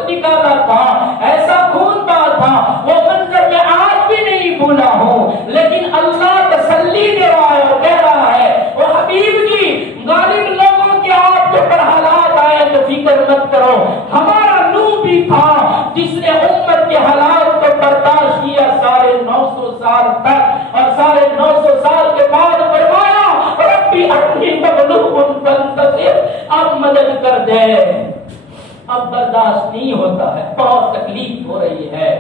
نکالا تھا، ایسا خون بہا تھا. وہ منظر میں آج بھی نہیں بھولا ہوں. لیکن اللہ تسلی دے رہا ہے اور کہہ رہا ہے وہ حبیب جی، غالب لوگوں کے آپ کے پر حالات آئے تو فکر مت کرو. ہمارا نوح بھی تھا جس نے امت کے حالات کو برداشت کیا 950 سال تک، اور 950 سال کے بعد فرمایا ربی انی مغلوب فانتصر، اب مدد کر دے، اب برداشت نہیں ہوتا ہے، بہت تکلیف ہو رہی ہے.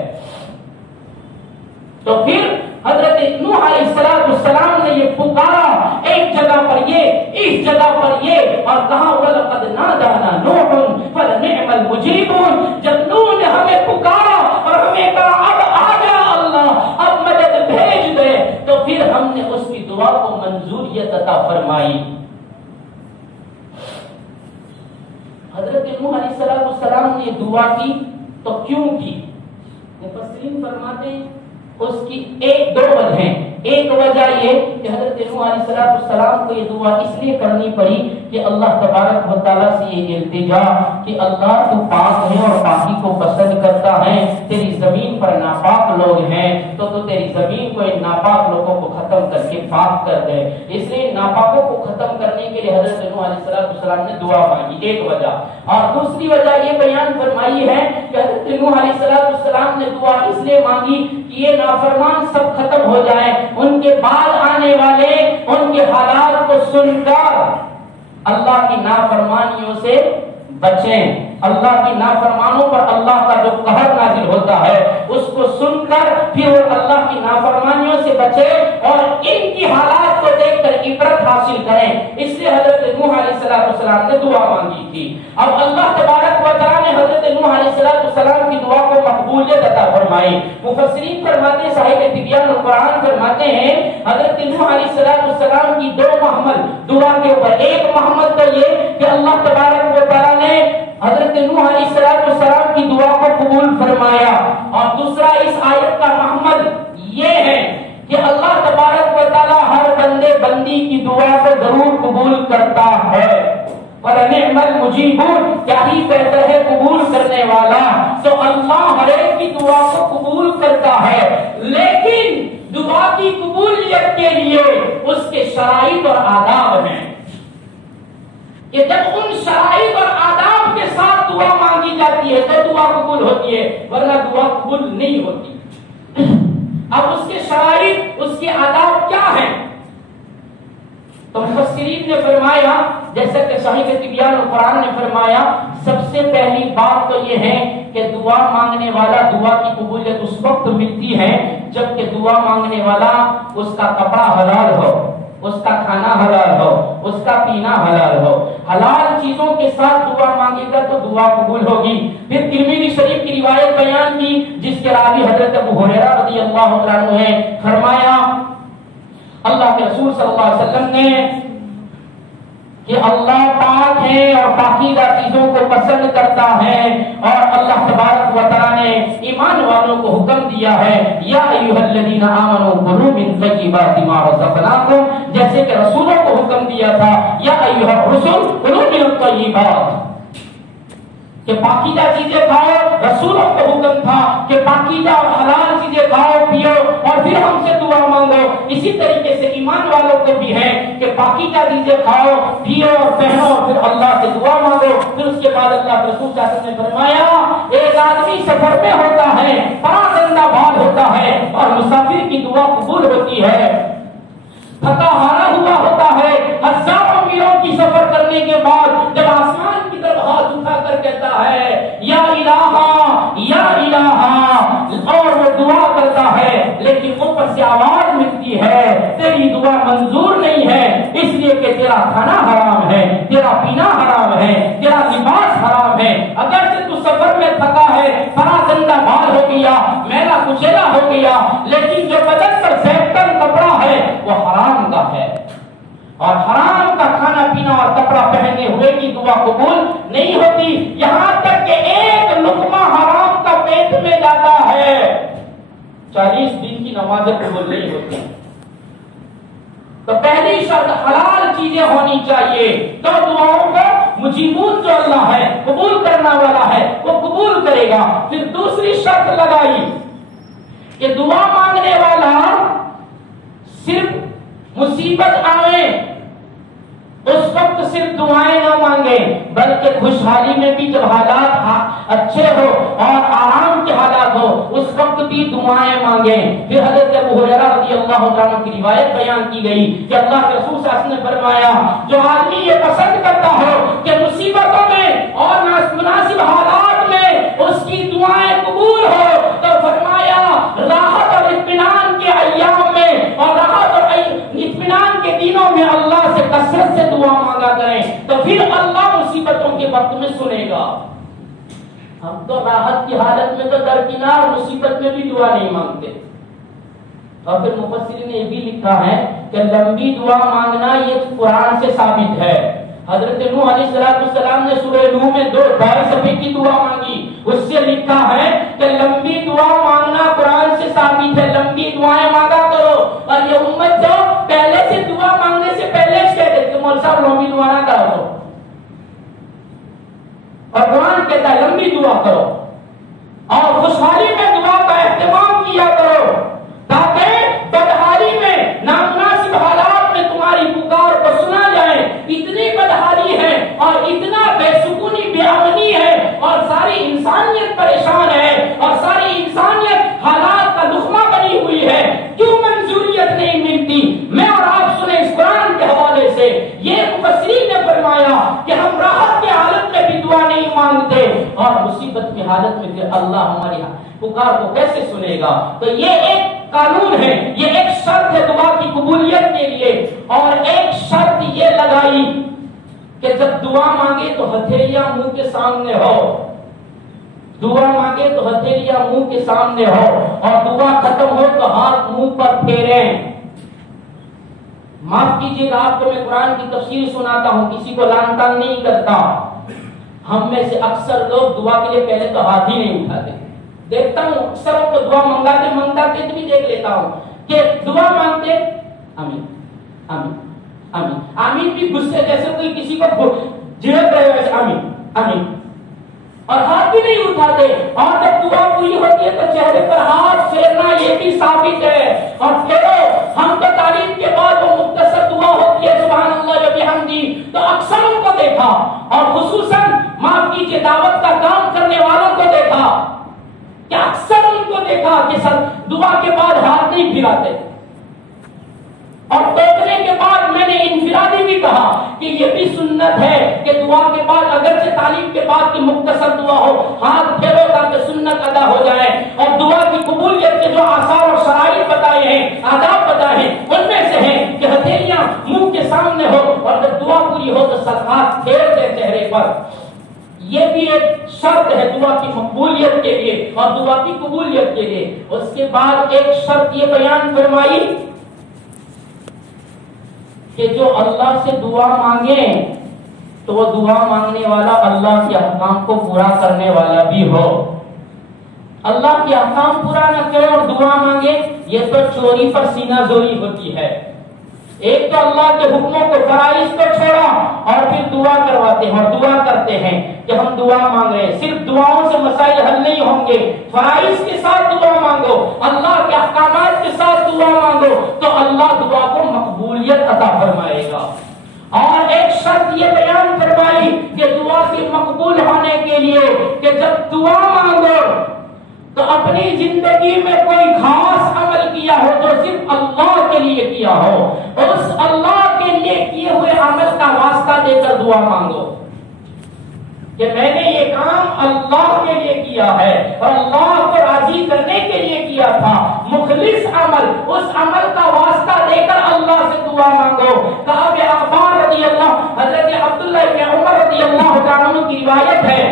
تو پھر حضرت نوح علیہ السلام نے یہ پکارا، ایک جگہ پر یہ، اس جگہ پر یہ، اور کہا وَلَقَدْ نَادَانَا نُوحٌ فَلَنِعْمَ الْمُجِيبُونَ. جب نوح نے ہمیں پکارا اور ہمیں کہا اب آ جا اللہ، اب مدد بھیج دے، تو پھر ہم نے اس کی دعا کو منظوریت عطا فرمائی. حضرت نوح علیہ السلام نے دعا کی تو کیوں کی؟ مفسرین فرماتے ہیں اس کی دو وجہیں. ایک وجہ یہ کہ حضرت نوح علیہ السلام کو یہ دعا اس لیے کرنی پڑی کہ اللہ تبارک و تعالیٰ سے یہ التجا کہ اللہ تو پاک ہے اور پاکی کو پسند کرتا ہے، تیری زمین پر ناپاک لوگ ہیں تو تیری زمین کو ان ناپاک لوگوں کو ختم کر کے پاک کر دے. اس لیے ناپاکوں کو ختم کرنے کے لیے حضرت نوح علیہ السلام نے دعا مانگی، ایک وجہ. اور دوسری وجہ یہ بیان فرمائی ہے کہ حضرت نوح علیہ السلام نے دعا اس لیے مانگی کہ یہ نافرمان سب ختم ہو جائے، ان کے بعد آنے والے ان کے حالات کو سن کر اللہ کی نافرمانیوں سے بچیں. اللہ کی نافرمانوں پر اللہ کا جو قہر نازل ہوتا ہے اس کو سن کر پھر وہ اللہ کی نافرمانیوں سے بچے اور ان کی حالات کو دیکھ کر عبرت حاصل کریں. اس لیے حضرت نوح علیہ السلام نے دعا مانگی تھی. اب اللہ تبارک و تعالیٰ نے حضرت نوح علیہ السلام کی دعا کو مقبولیت عطا فرمائی. مفسرین فرماتے ہیں، صاحب تبیان القرآن فرماتے ہیں حضرت نوح علیہ السلام کی 2 محمل دعا کے اوپر. ایک محمد تو یہ کہ اللہ تبارک و تعالیٰ نے حضرت نوح علیہ السلام کی دعا کو قبول فرمایا، اور دوسرا اس آیت کا محمد یہ ہے کہ اللہ تبارک و تعالیٰ ہر بندے بندی کی دعا کو ضرور قبول کرتا ہے. وَلَنِعْمَ الْمُجِيبُونَ، کیا ہی بہتر ہے قبول کرنے والا. تو اللہ ہر ایک کی دعا کو قبول کرتا ہے، لیکن دعا کی قبولیت کے لیے اس کے شرائط اور آداب ہیں کہ جب ان شرائط اور آداب کے ساتھ دعا مانگی جاتی ہے تو دعا قبول ہوتی ہے، ورنہ دعا قبول نہیں ہوتی. اب اس کے شرائط، اس کے آداب کیا ہیں؟ تو مفسرین نے فرمایا، جیسا کہ صاحب تبیان القرآن نے فرمایا، سب سے پہلی بات تو یہ ہے کہ دعا مانگنے والا دعا کی قبولیت اس وقت ملتی ہے جب کہ دعا مانگنے والا اس کا کپڑا حلال ہو، اس کا کھانا حلال ہو، اس کا پینا حلال ہو. حلال چیزوں کے ساتھ دعا مانگے گا تو دعا قبول ہوگی. پھر ترمذی شریف کی روایت بیان کی جس کے راوی حضرت ابو ہریرہ رضی اللہ عنہ نے فرمایا اللہ کے رسول صلی اللہ علیہ وسلم نے کہ اللہ پاک ہے اور پاکیزہ چیزوں کو پسند کرتا ہے، اور اللہ تبارک و تعالی نے ایمان والوں کو حکم دیا ہے یا ایھا الذین آمنوا کلوا من طیبات ما رزقناکم، جیسے کہ رسولوں کو حکم دیا تھا یا ایھا الرسل کلوا من الطیبات کہ پاکیزہ چیزیں کھاؤ، رسولوں کو حکم تھا کہ پاکیزہ اور حلال چیزیں کھاؤ پیو اور پھر ہم سے دعا مانگو۔ اسی طریقے سے ایمان والوں کو بھی ہے کہ پاکیزہ چیزیں کھاؤ پیو اور پہنو اور پھر اللہ سے دعا مانگو۔ پھر اس کے بعد اللہ کے رسول صلی اللہ علیہ وسلم نے فرمایا ایک آدمی سفر میں ہوتا ہے، پراگندہ بھال ہوتا ہے اور مسافر کی دعا قبول ہوتی ہے، تھکا ہارا ہوا ہوتا ہے، ہزاروں میلوں کی سفر کرنے کے بعد جب آسمان کی طرف ہاتھ اٹھا کر کہتا ہے یا الہ اور وہ دعا کرتا ہے، لیکن اوپر سے آواز ملتی ہے تیری دعا منظور نہیں ہے، اس لیے کہ تیرا کھانا حرام ہے، تیرا پینا حرام ہے، تیرا لباس حرام ہے، اگر سے تو سفر میں تھکا ہے، پراگندہ بھال ہو گیا، میلا کچیلا ہو گیا، لیکن جو بدن پر زیبتن کپڑا ہے وہ حرام کا ہے، اور حرام کا کھانا پینا اور کپڑا پہنے ہوئے کی دعا قبول نہیں ہوتی، یہاں تک کہ ایک لقمہ حرام کا پیٹ میں جاتا ہے 40 دن کی نمازیں قبول نہیں ہوتی۔ تو پہلی شرط حلال چیزیں ہونی چاہیے، تو دعاؤں کو مجیبون جو اللہ ہے، قبول کرنا والا ہے، وہ قبول کرے گا۔ پھر دوسری شرط لگائی کہ دعا مانگنے والا صرف مصیبت آئے اس وقت صرف دعائیں نہ مانگے، بلکہ خوشحالی میں بھی جب حالات اچھے ہو اور آرام کے حالات ہو اس وقت بھی دعائیں مانگے۔ پھر حضرت ابو ہریرہ رضی اللہ عنہ کی روایت بیان کی گئی کہ اللہ کے رسول صلی اللہ علیہ وسلم نے فرمایا جو آدمی یہ پسند کرتا ہو کہ مصیبتوں میں اور مناسب حالات میں اس کی دعائیں قبول ہو، تو فرمایا راحت اور اطمینان کے ایام میں اور راحت اور اطمینان کے دنوں میں اللہ سے کثرت سے دعا مانگا کریں، تو پھر اللہ مصیبتوں کے وقت میں سنے گا۔ ہم تو راحت کی حالت میں تو درکنار مصیبت میں بھی دعا نہیں مانگتے۔ اور پھر مفسرین نے یہ بھی لکھا ہے کہ لمبی دعا مانگنا یہ قرآن سے ثابت ہے۔ حضرت نوح علیہ السلام نے سورہ نوح میں 2 صفحے کی دعا مانگی، اس سے لکھا ہے کہ لمبی دعا مانگنا قرآن سے ثابت ہے، لمبی دعائیں مانگا کرو۔ اور یہ امت جو پہلے سے دعا مانگنے سے پہلے کہہ دیتے کہ مولوی صاحب لمبی دعا نہ کرو، اور قرآن کہتا ہے لمبی دعا کرو اور خوشحالی میں دعا کا اہتمام کیا کرو، تاکہ بدحالی میں نامناسب حالات میں تمہاری پکار کو سنا جائے۔ اتنی بدحالی ہے اور اتنا بے سکونی بے امنی ہے اور ساری انسانیت پریشان ہے اور ساری انسانیت حالات کا لقمہ بنی ہوئی ہے، کیوں منظوریت نہیں ملتی؟ میں اور آپ سنیں اس قرآن کے حوالے سے، یہ مفسرین نے فرمایا کہ ہم راحت کی حالت میں بھی دعا نہیں مانگتے اور مصیبت کی حالت میں پھر اللہ ہماری پکار کو کیسے سنے گا؟ تو یہ ایک قانون ہے، یہ ایک شرط ہے دعا کی قبولیت کے لیے۔ اور ایک شرط یہ لگائی کہ جب دعا مانگے تو ہتھیلیاں منہ کے سامنے ہو، دعا مانگے تو ہتھیلیاں منہ کے سامنے ہو، اور دعا ختم ہو تو ہاتھ منہ پر پھیریں۔ معاف کیجیے گا آپ کو میں قرآن کی تفسیر سناتا ہوں، کسی کو لان تان نہیں کرتا۔ ہم میں سے اکثر لوگ دعا کے لیے پہلے تو ہاتھ ہی نہیں اٹھاتے، دیکھتا ہوں اکثر کو دعا منگاتے بھی دیکھ لیتا ہوں کہ دعا مانگتے آمین آمین آمین آمین بھی غصے جیسے کوئی کسی کو جھڑک رہے ویسے آمین آمین، اور ہاتھ بھی نہیں اٹھاتے۔ اور جب دعا پوری ہوتی ہے تو چہرے پر ہاتھ پھیرنا یہ بھی ثابت ہے۔ اور پھیرو، ہم تو تعلیم کے بعد وہ مختصر دعا ہوتی ہے سبحان اللہ و بحمدہ، تو اکثر ان کو دیکھا اور خصوصاً معاف کیجیے دعوت کا کام کرنے والوں کو دیکھا کہ اکثر ان کو دیکھا کہ سر دعا کے بعد ہاتھ نہیں پھراتے، اور ٹوکنے کے بعد میں نے انفرادی بھی کہا کہ یہ بھی سنت ہے کہ دعا کے بعد اگرچہ تعلیم کے بعد کی مختصر دعا ہو ہاتھ پھیرو تاکہ سنت ادا ہو جائے۔ اور دعا کی قبولیت کے جو آثار اور شرائط بتائے ہیں، آداب بتائے ہیں، ان میں سے ہے کہ ہتھیلیاں منہ کے سامنے ہو اور جب دعا پوری ہو تو سر ہاتھ پھیر دے چہرے پر۔ یہ بھی ایک شرط ہے دعا کی مقبولیت کے لیے اور دعا کی قبولیت کے لیے۔ اس کے بعد ایک شرط یہ بیان فرمائی کہ جو اللہ سے دعا مانگے تو وہ دعا مانگنے والا اللہ کے احکام کو پورا کرنے والا بھی ہو. اللہ کے احکام پورا نہ کرے اور دعا مانگے، یہ تو چوری پر سینہ زوری ہوتی ہے. ایک تو اللہ کے حکموں کو، فرائض کو چھوڑا اور پھر دعا کرواتے ہیں اور دعا کرتے ہیں کہ ہم دعا مانگ رہے ہیں. صرف دعاؤں سے مسائل حل نہیں ہوں گے، فرائض کے ساتھ دعا مانگو، اللہ کے احکامات کے ساتھ دعا مانگو تو اللہ دعا کو مقبولیت عطا فرمائے گا. اور ایک شرط یہ بیان فرمائی کہ دعا کی مقبول ہونے کے لیے کہ جب دعا مانگو تو اپنی زندگی میں کوئی خاص عمل کیا ہو تو صرف اللہ کے لیے کیا ہو، اس اللہ کے لیے کیے ہوئے عمل کا واسطہ دے کر دعا مانگو کہ میں نے یہ کام اللہ کے لیے کیا ہے اور اللہ کو راضی کرنے کے لیے کیا تھا. مخلص عمل، اس عمل کا واسطہ دے کر اللہ سے دعا مانگو. کعب احبار رضی اللہ، حضرت عبداللہ بن عمر رضی اللہ عنہ کی روایت ہے،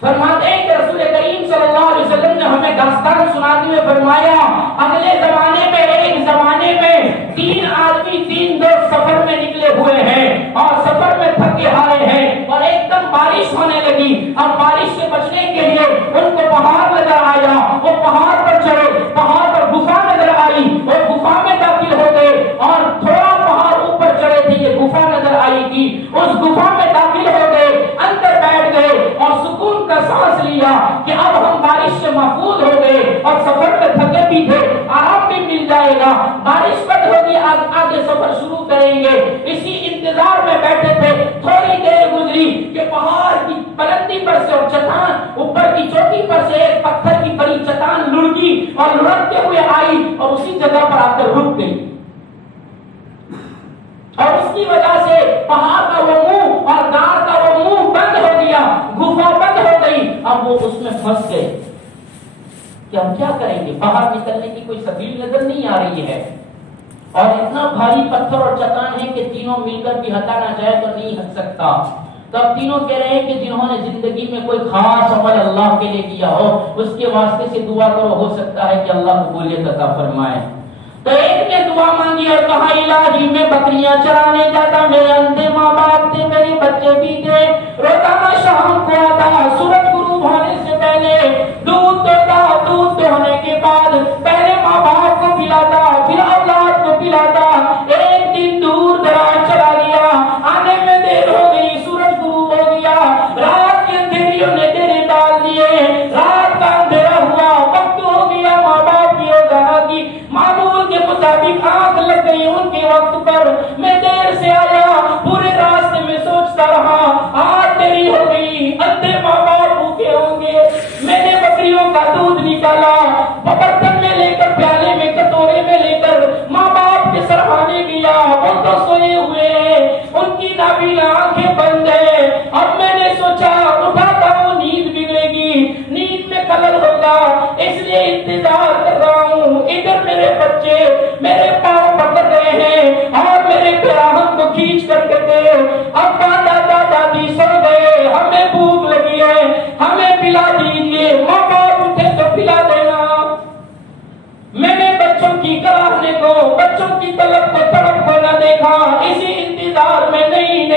فرماتے ہیں کہ رسول کریم صلی اللہ علیہ وسلم نے ہمیں داستان سناتے ہوئے فرمایا اگلے زمانے میں ایک زمانے میں 3 آدمی 3 دوست سفر میں نکلے ہوئے ہیں اور سفر میں تھکے ہارے ہیں اور ایک دم بارش ہونے لگی. اب بارش سے بچنے کے لیے ان کو پہاڑ نظر آیا، وہ پہاڑ پر چڑھے، پہاڑ پر گفا نظر آئی، وہ گفا میں داخل ہو گئے اور تھوڑا پہاڑ اوپر چڑھے تھے، یہ گفا نظر آئی تھی، اس گفا میں داخل ہو گئے، اندر بیٹھ گئے اور سکون کا سانس لیا کہ اب ہم بارش سے محفوظ ہو گئے اور سفر میں تھکے بھی تھے، آرام بھی مل جائے گا، بارش بند ہوگی، آگے سفر شروع کریں گے. اسی انتظار میں بیٹھے تھے. تھوڑی دیر گزری کہ پہاڑ کی بلندی پر سے اور چٹان اوپر کی چوٹی پر سے ایک پتھر کی بڑی چٹان لڑکی اور لڑکتے ہوئے آئی اور اسی جگہ پر آ کر رک گئی اور اس کی وجہ سے پہاڑ کا وہ منہ اور غار کا وہ منہ بند ہو گیا، گفا بند ہو گئی. اب وہ اس میں پھنس گئے کہ ہم کیا کریں گے، باہر نکلنے کی کوئی سبیل نظر نہیں آ رہی ہے اور اتنا بھاری پتھر اور چٹان ہے کہ تینوں مل کر بھی ہٹانا چاہے تو نہیں ہٹ سکتا. تب تینوں کہہ رہے ہیں کہ جنہوں نے زندگی میں کوئی خاص عمل اللہ کے لیے کیا ہو اس کے واسطے سے دعا کرو، ہو سکتا ہے کہ اللہ قبولیت عطا فرمائے. تو ایک نے دعا مانگی اور کہا الہی میں بکریاں چرانے جاتا، میرے اندھے ماں باپ تھے، میرے بچے بھی تھے، روزانہ شام کو آتا، سورج غروب ہونے سے پہلے دودھ دوتا، دودھ دوہنے کے بعد پہلے ماں باپ کو پلاتا پھر اولاد کو پلاتا. ایک دن دور دراز چلا گیا، آنے میں دیر ہو گئی، سورج غروب ہو گیا، رات کے اندھیریوں نے ڈیرے ڈال دیے، رات کا اندھیرا ہوا، وقت ہو گیا ماں باپ کی روزانہ کی معمول کے مطابق آنکھ لگ گئی ان کے وقت پر. میں دیر سے آیا، پورے راستے میں سوچتا رہا، آج دیری ہو گئی، اندھے ماں باپ بھوکے ہوں گے. میں نے بکریوں کا دودھ نکالا، برتن میں لے کر، پیالے میں، کٹورے میں لے کر ماں باپ کے سرہانے گیا. وہ تو سوئے ہوئے ہیں، ان کی نابینا آنکھیں بند ہیں. اب میں نے سوچا اٹھاتا ہوں، نیند بگڑے گی، نیند میں خلل ہوگا، اس لیے انتظار کر رہا ہوں. ادھر میرے بچے میرے پاؤں پکڑ رہے ہیں اور میرے پیراہن کو کھینچ کر کہتے ہیں ابا دادا دادی سو گئے، ہمیں بھوک لگی ہے، ہمیں پلا دیجیے. ماں باپ اٹھے تو پلا دینا. میں نے بچوں کی کراہنے کو، بچوں کی طلب کو، تڑپ کو نہ دیکھا. اسی انتظار میں نہیں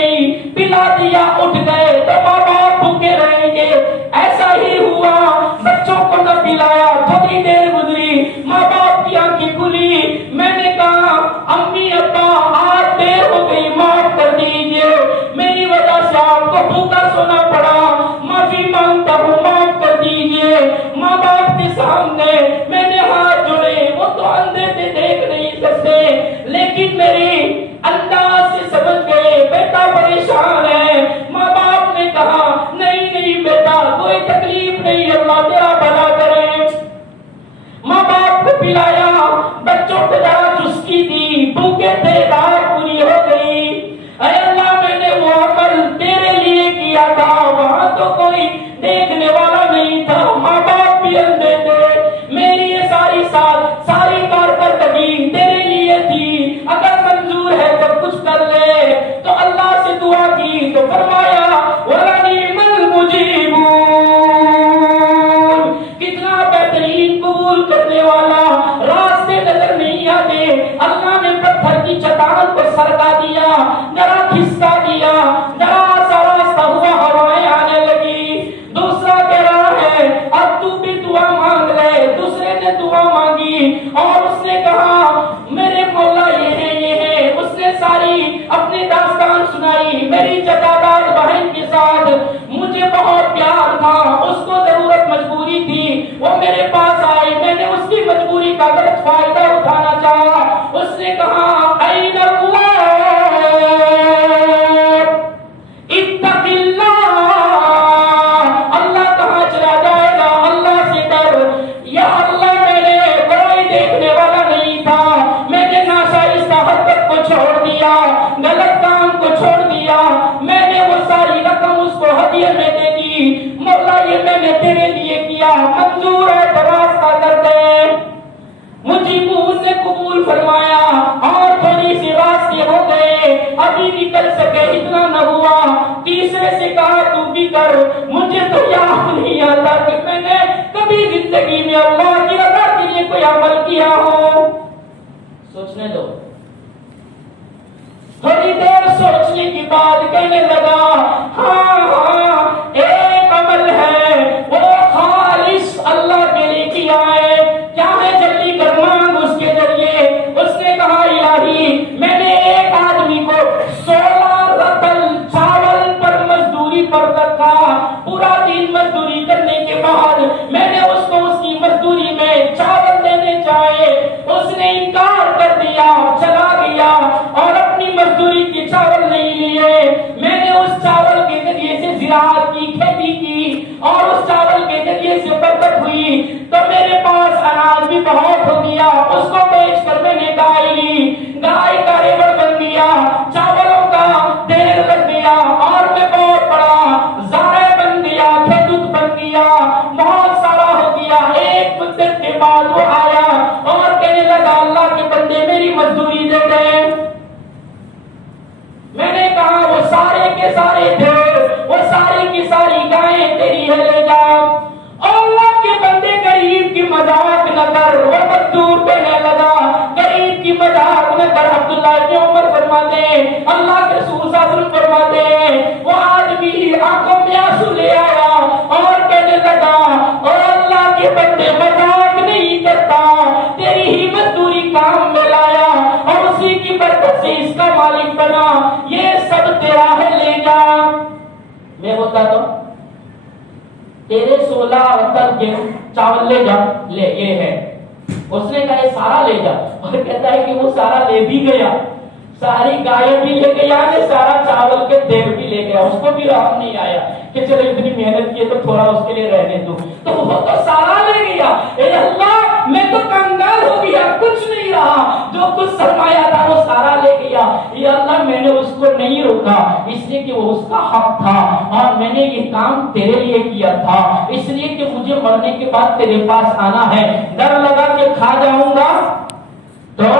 کھسکا دیا، ذرا سا راستہ ہوا ہوائیں آنے لگی، دوسرا کہہ رہا ہے اب تو بھی دعا مانگ لے، دوسرے نے دعا مانگی اور اس نے کہا میرے مولا یہ ہے، اس نے ساری اپنی داستان سنائی، میری جداداد بہن کے ساتھ مجھے بہت پیار تھا، اس کو ضرورت مجبوری تھی، وہ میرے پاس آئی، میں نے اس کی مجبوری کا غلط فائدہ اٹھانا چاہا، اس نے کہا این اللہ اتق اللہ، اللہ کہاں چلا جائے گا، اللہ سے ڈر، یا اللہ میں نے کوئی دیکھنے والا نہیں تھا، میں نے ناشائستہ حرکت کو چھوڑ دیا، غلط کام کو چھوڑ دیا، میں نے وہ ساری رقم اس کو ہدیے میں دے دی، مولا یہ میں نے تیرے لیے کیا، منظور ہے تو راستہ کر دے۔ مجیبون نے قبول فرمایا اور تھوڑی سی راستے ہو گئے، ابھی نکل سکے اتنا نہ ہوا، تیسرے سے کہا تو بھی کر، مجھے تو یاد نہیں آتا کہ میں نے کبھی زندگی میں اللہ کی رضا کے لیے کوئی عمل کیا ہو۔ سوچنے دو، تھوڑی دیر سوچنے کے بعد کہنے لگا ہاں ایک عمل ہے وہ خالص اللہ کے لیے کیا ہے، کیا ہے جلدی کر مانگ اس کے ذریعے۔ اس نے کہا الہی میں نے ایک آدمی کو 16 رطل چاول پر مزدوری پر رکھا، پورا دن مزدوری کرنے کے بعد میں نے اس کو اس کی مزدوری میں چاول دینے چاہے، اس نے انکار کر دیا، چلا گیا اور اپنی مزدوری کے چاول نہیں لیے، میں نے اس چاول کے ذریعے سے زراعت کی، کھیتی کی اور اس چاول کے ذریعے سے برکت ہوئی، تو میرے پاس اناج بھی بہت ہو گیا، اس کو بیچ کر میں نے گائے لی، گائے کا ریوڑ بن گیا، چاولوں کا ڈھیر لگ گیا اور میں بہت بڑا زارع بن گیا، کھیدوت بن گیا، بہت سارا ہو گیا۔ ایک مدت کے بعد وہ آیا اور کہنے لگا اللہ کے بندے میری مزدوری دے دے۔ میں نے کہا وہ سارے کے سارے ڈھیر، وہ ساری کی ساری گائیں تیری ہے، لے جا۔ اللہ کے بندے غریب کی مذاق نہ کر، وہ مزدور کہنے لگا غریب کی مذاق نہ کر۔ عبداللہ بن عمر فرماتے ہیں اللہ کے رسول صلی اللہ علیہ وسلم فرماتے ہیں وہ آدمی آنکھوں میں آنسو لے آیا اور کہنے لگا اور اللہ کے بندے مذاق نہیں کرتا، تیری ہی مزدوری کام میں لایا اور اسی کی برکت سے اس کا مالک بنا، یہ سب تیرا ہے، لے جا۔ میں ہوتا تو تیرے 16 رطل کے چاول لے جا، لے یہ ہے۔ اس نے کہا سارا لے جا، اور کہتا ہے کہ وہ سارا لے بھی گیا، ساری گائے بھی لے گیا، سارا چاول کے ڈھیر بھی لے گیا، اس کو بھی رحم نہیں آیا کہ چلو اتنی محنت کی تو تھوڑا اس کے لیے رہنے دو، تو وہ تو سارا لے گیا۔ اے اللہ میں تو کنگال ہو گیا، کچھ نہیں رہا، جو کچھ سرمایہ تھا وہ سارا لے گیا۔ یا اللہ میں نے اس کو نہیں روکا اس لیے کہ وہ اس کا حق تھا اور میں نے یہ کام تیرے لیے کیا تھا، اس لیے کہ مجھے مرنے کے بعد تیرے پاس آنا ہے، ڈر لگا کہ کھا جاؤں گا تو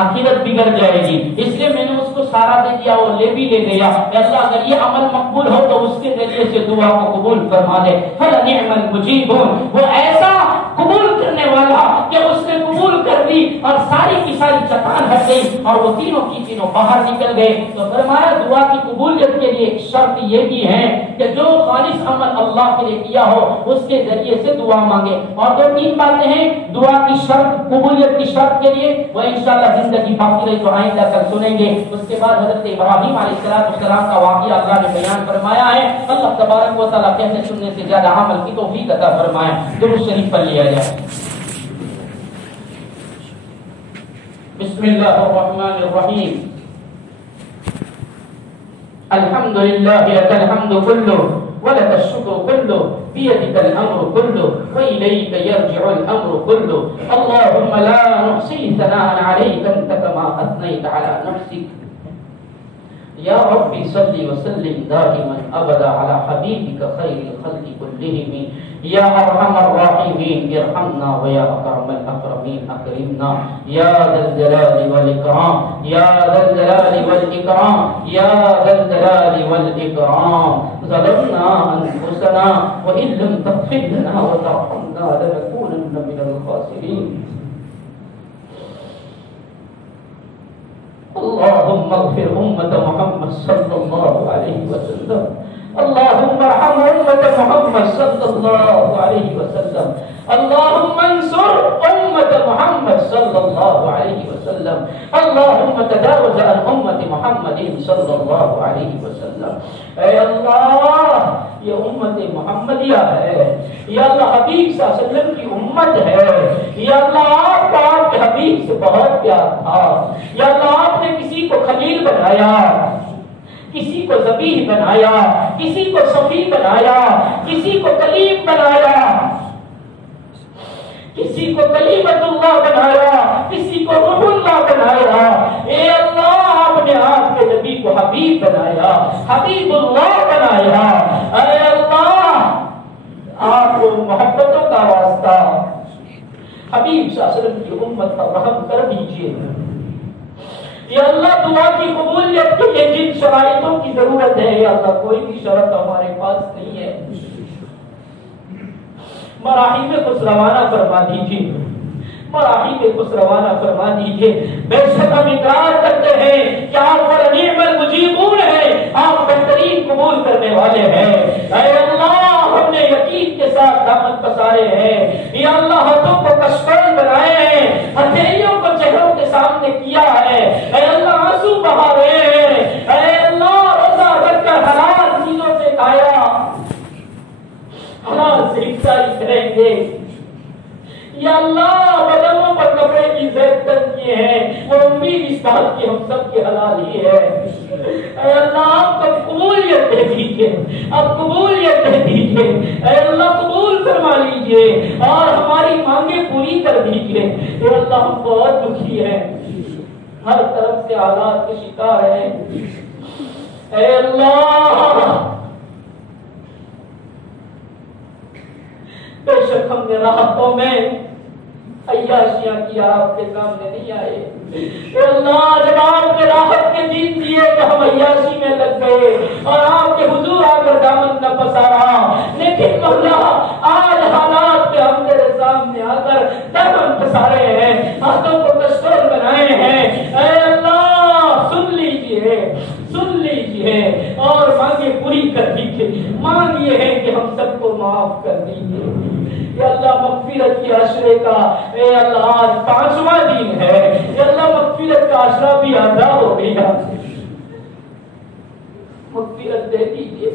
آخرت بگڑ جائے گی، اس لیے میں نے اس کو سارا دے دیا، وہ لے بھی لے گیا۔ اللہ اگر یہ عمل مقبول ہو تو اس کے ذریعے سے دعا کو قبول فرما دے۔ فَلَنِعْمَ الْمُجِيبُونَ، وہ ایسا قبول کرنے والا کہ اس نے قبول کر دی اور ساری کی ساری چٹان ہٹ گئی اور وہ تینوں کی تینوں باہر نکل گئے۔ تو فرمایا دعا کی قبولیت کے لیے ایک شرط یہ بھی ہے کہ جو خالص عمل اللہ کے لیے کیا ہو اس کے ذریعے سے دعا مانگے۔ اور جو 3 باتیں ہیں دعا کی شرط، قبولیت کی شرط کے لیے، وہ انشاءاللہ زندگی باقی رہی تو آئندہ تک سنیں گے۔ اس کے بعد حضرت ابراہیم علیہ السلام کا واقعہ اللہ نے بیان فرمایا ہے۔ اللہ تبارک و تعالیٰ کہنے سننے سے زیادہ عمل کی توفیق عطا فرمائے۔ درود شریف پڑھ لیا جائے۔ بسم اللہ الرحمن الرحیم۔ الحمد للہ لک الحمد کلہ ولک الشکر کلہ بیدک الامر کلہ وإلیک یرجع الامر کلہ اللہم لا نحصی ثناء علیک انت کما اثنیت علی نفسک یا رب صلی وسلم دائما ابدا علی حبیبک خیر الخلق کلہم یا ارحم الراحمین ارحمنا ویا اکرم الاکرمین اکرمنا یا ذا الجلال والاکرام یا ذا الجلال والاکرام یا ذا الجلال والاکرام ظلمنا انفسنا وان لم تغفر لنا وترحمنا لنكونن من الخاسرین۔ اللهم اغفر امة محمد صلی اللہ علیہ وسلم، اللهم ارحم امة محمد صلی اللہ علیہ وسلم، اللهم انصر امة محمد صلی اللہ علیہ وسلم، اللهم تجاوز عن امة محمد صلی اللہ علیہ وسلم۔ اے اللہ یہ امت محمدیہ ہے، یا اللہ حبیب صلی اللہ علیہ وسلم کی امت ہے، یا اللہ آپ کو آپ کے حبیب سے بہت پیار تھا، یا اللہ آپ نے کسی کو خلیل بنایا، کسی کو ذبیح بنایا، کسی کو صفی بنایا، کسی کو کلیم بنایا، کسی کو کلیمت اللہ بنایا، کسی کو روح اللہ بنایا۔ اے اللہ آپ نے آپ کے نبی کو حبیب بنایا، حبیب اللہ بنایا۔ اے اللہ آپ کو محبتوں کا واسطہ حبیب صلی اللہ علیہ وسلم کی امت پر رحم کر دیجیے۔ یا اللہ دعا کی قبولیت کے لیے جن شرائطوں کی ضرورت ہے، یا اللہ کوئی بھی شرط ہمارے پاس نہیں ہے، مراحل میں کچھ روانہ فرما دیجیے، مراحل میں کچھ روانہ فرما دیجیے۔ بے شک ہم اقرار کرتے ہیں کہ آپ بڑا نعم المجیبون ہیں، آپ بہترین قبول کرنے والے ہیں۔ اے اللہ ہم نے یقین کے ساتھ دامن پسارے ہیں، یا اللہ ہاتھوں کو کشکول بنائے ہیں، ہتھیلیوں کو چہروں کے سامنے کیا ہے، اے اللہ آنسو بہا رہے ہیں، اے اللہ روزہ رکھ کر حلال چیزوں سے کھایا، حلال سے افطاری کریں گے، یا اللہ بدنوں پر کپڑے کی زید کر کیے ہیں، وہ امید اس بات کی ہم سب کے حلال ہی ہے۔ اے اللہ آپ کو قبولیت دے دیجیے، آپ قبولیت دے دیجیے، اے اللہ قبول فرما لیجیے اور ہماری مانگیں پوری کر دیجیے۔ اے اللہ ہم بہت دکھی ہیں، ہر طرف سے حالات کے شکار ہیں، اے اللہ بے شک ہم نے راحتوں میں عیاشیاں کیا، آپ کے سامنے نہیں آئے۔ اے اللہ جب آپ نے راحت کے دن دیے تو ہم عیاشی میں لگ گئے اور آپ کے حضور آ کر دامن نہ پسارا، لیکن مولا آج حالات پہ ہم تیرے سامنے آ کر دامن پسارے ہیں، ہاتھوں کو کشکول بنائے ہیں۔ اے اللہ سن لیجیے، سن لیجیے اور مانگے پوری کر دیجیے۔ مانگ یہ ہے کہ ہم سب کو معاف کر دیجیے۔ یا اللہ مغفرت کے عشرے کا، اے اللہ آج 5واں دن ہے، یا اللہ مغفرت کا عشرہ بھی ادا ہو گیا، مغفرت دے دیجیے،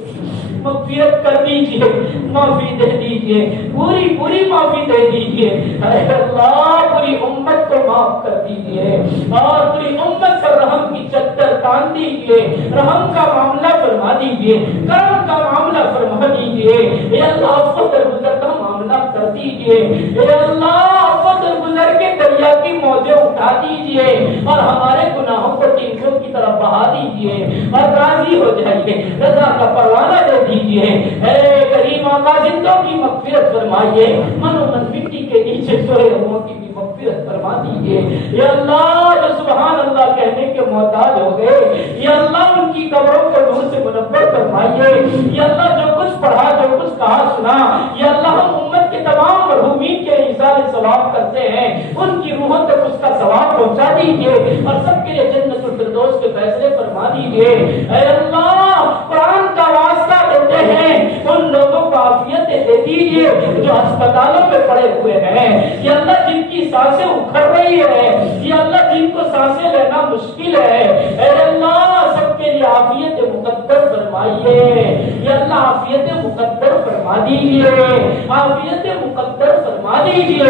مغفرت کر دیجیے، معافی دے دیجیے، پوری پوری معافی دے دیجیے۔ اے اللہ پوری امت کو معاف کر دیجیے اور پوری امت پر رحم کی چادر تان دیجیے، رحم کا معاملہ فرما دیجیے، کرم کا معاملہ فرما دیجیے۔ اے اللہ عفو درگزر کا معاملہ کر دیجیے، اے اللہ عفو درگزر کے دریا کی موجیں اٹھا دیجیے اور ہمارے گناہوں کو تینکوں کی طرف بہا دیجیے اور راضی ہو جائیے، رضا کا پروانہ دے دیجیے۔ اے کریم آقا زندوں کی مغفرت فرمائیے، من و من مٹی کے نیچے سوئے ہوں کی بھی مغفرت فرما دیجیے۔ یا اللہ جو سبحان اللہ کہنے کے محتاج ہو گئے، یا اللہ ان کی قبروں کو نور سے منور فرمائیے۔ یا اللہ جو کچھ پڑھا، جو کچھ کہا سنا، یا اللہ ہم امت کے تمام مرحومین کے ایصال ثواب کرتے ہیں، ان کی روحوں تک اس کا ثواب پہنچا دیجیے اور سب کے لیے جنت الفردوس کے فیصلے فرما دیجیے۔ اے اللہ قرآن کا واسطہ دیتے ہیں ان لوگوں کو عافیتیں دے دیجیے جو ہسپتالوں میں پڑے ہوئے ہیں، یا اللہ جن کی سانسیں اکھڑ رہی ہے، یا اللہ جن کو سانسیں لینا مشکل ہے، اے اللہ سب کے لیے عافیت مقدر فرمائیے۔ یا اللہ عافیت مقدر فرما دیجیے، عافیت مقدر فرما دیجیے۔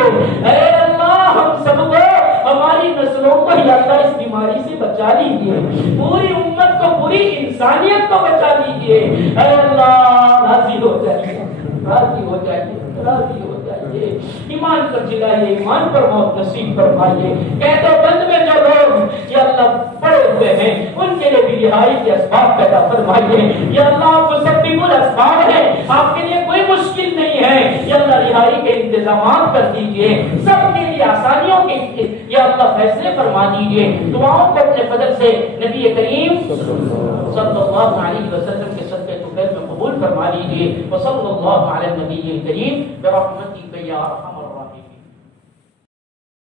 اے اللہ ہم سب کو، ہماری نسلوں کو یا اللہ اس بیماری سے بچا لیجیے، پوری امت کو، پوری انسانیت کو بچا لیجیے۔ اے اللہ راضی ہو جائیے، راضی ہو جائیے، راضی ہو جائیے۔ ایمان پر جلائیے، ایمان پر موت نصیب فرمائیے۔ قید و بند میں جو لوگ یا اللہ پڑے ہوئے ہیں ان کے لیے بھی رہائی کے اسباب پیدا فرمائیے۔ یا اللہ آپ مسبب الاسباب ہیں، آپ کے لیے کوئی مشکل نہیں ہے، یا اللہ رہائی کے انتظامات کر دیجیے، سب کے لیے آسانیوں کے یا اللہ فیصلے فرما دیجیے۔ دعاؤں کو اپنے فضل سے نبی کریم صلی اللہ علیہ وسلم کے صدقے تو میں قبول فرما لیجیے۔ وصلی اللہ علی النبی الکریم برحمتک یا ارحم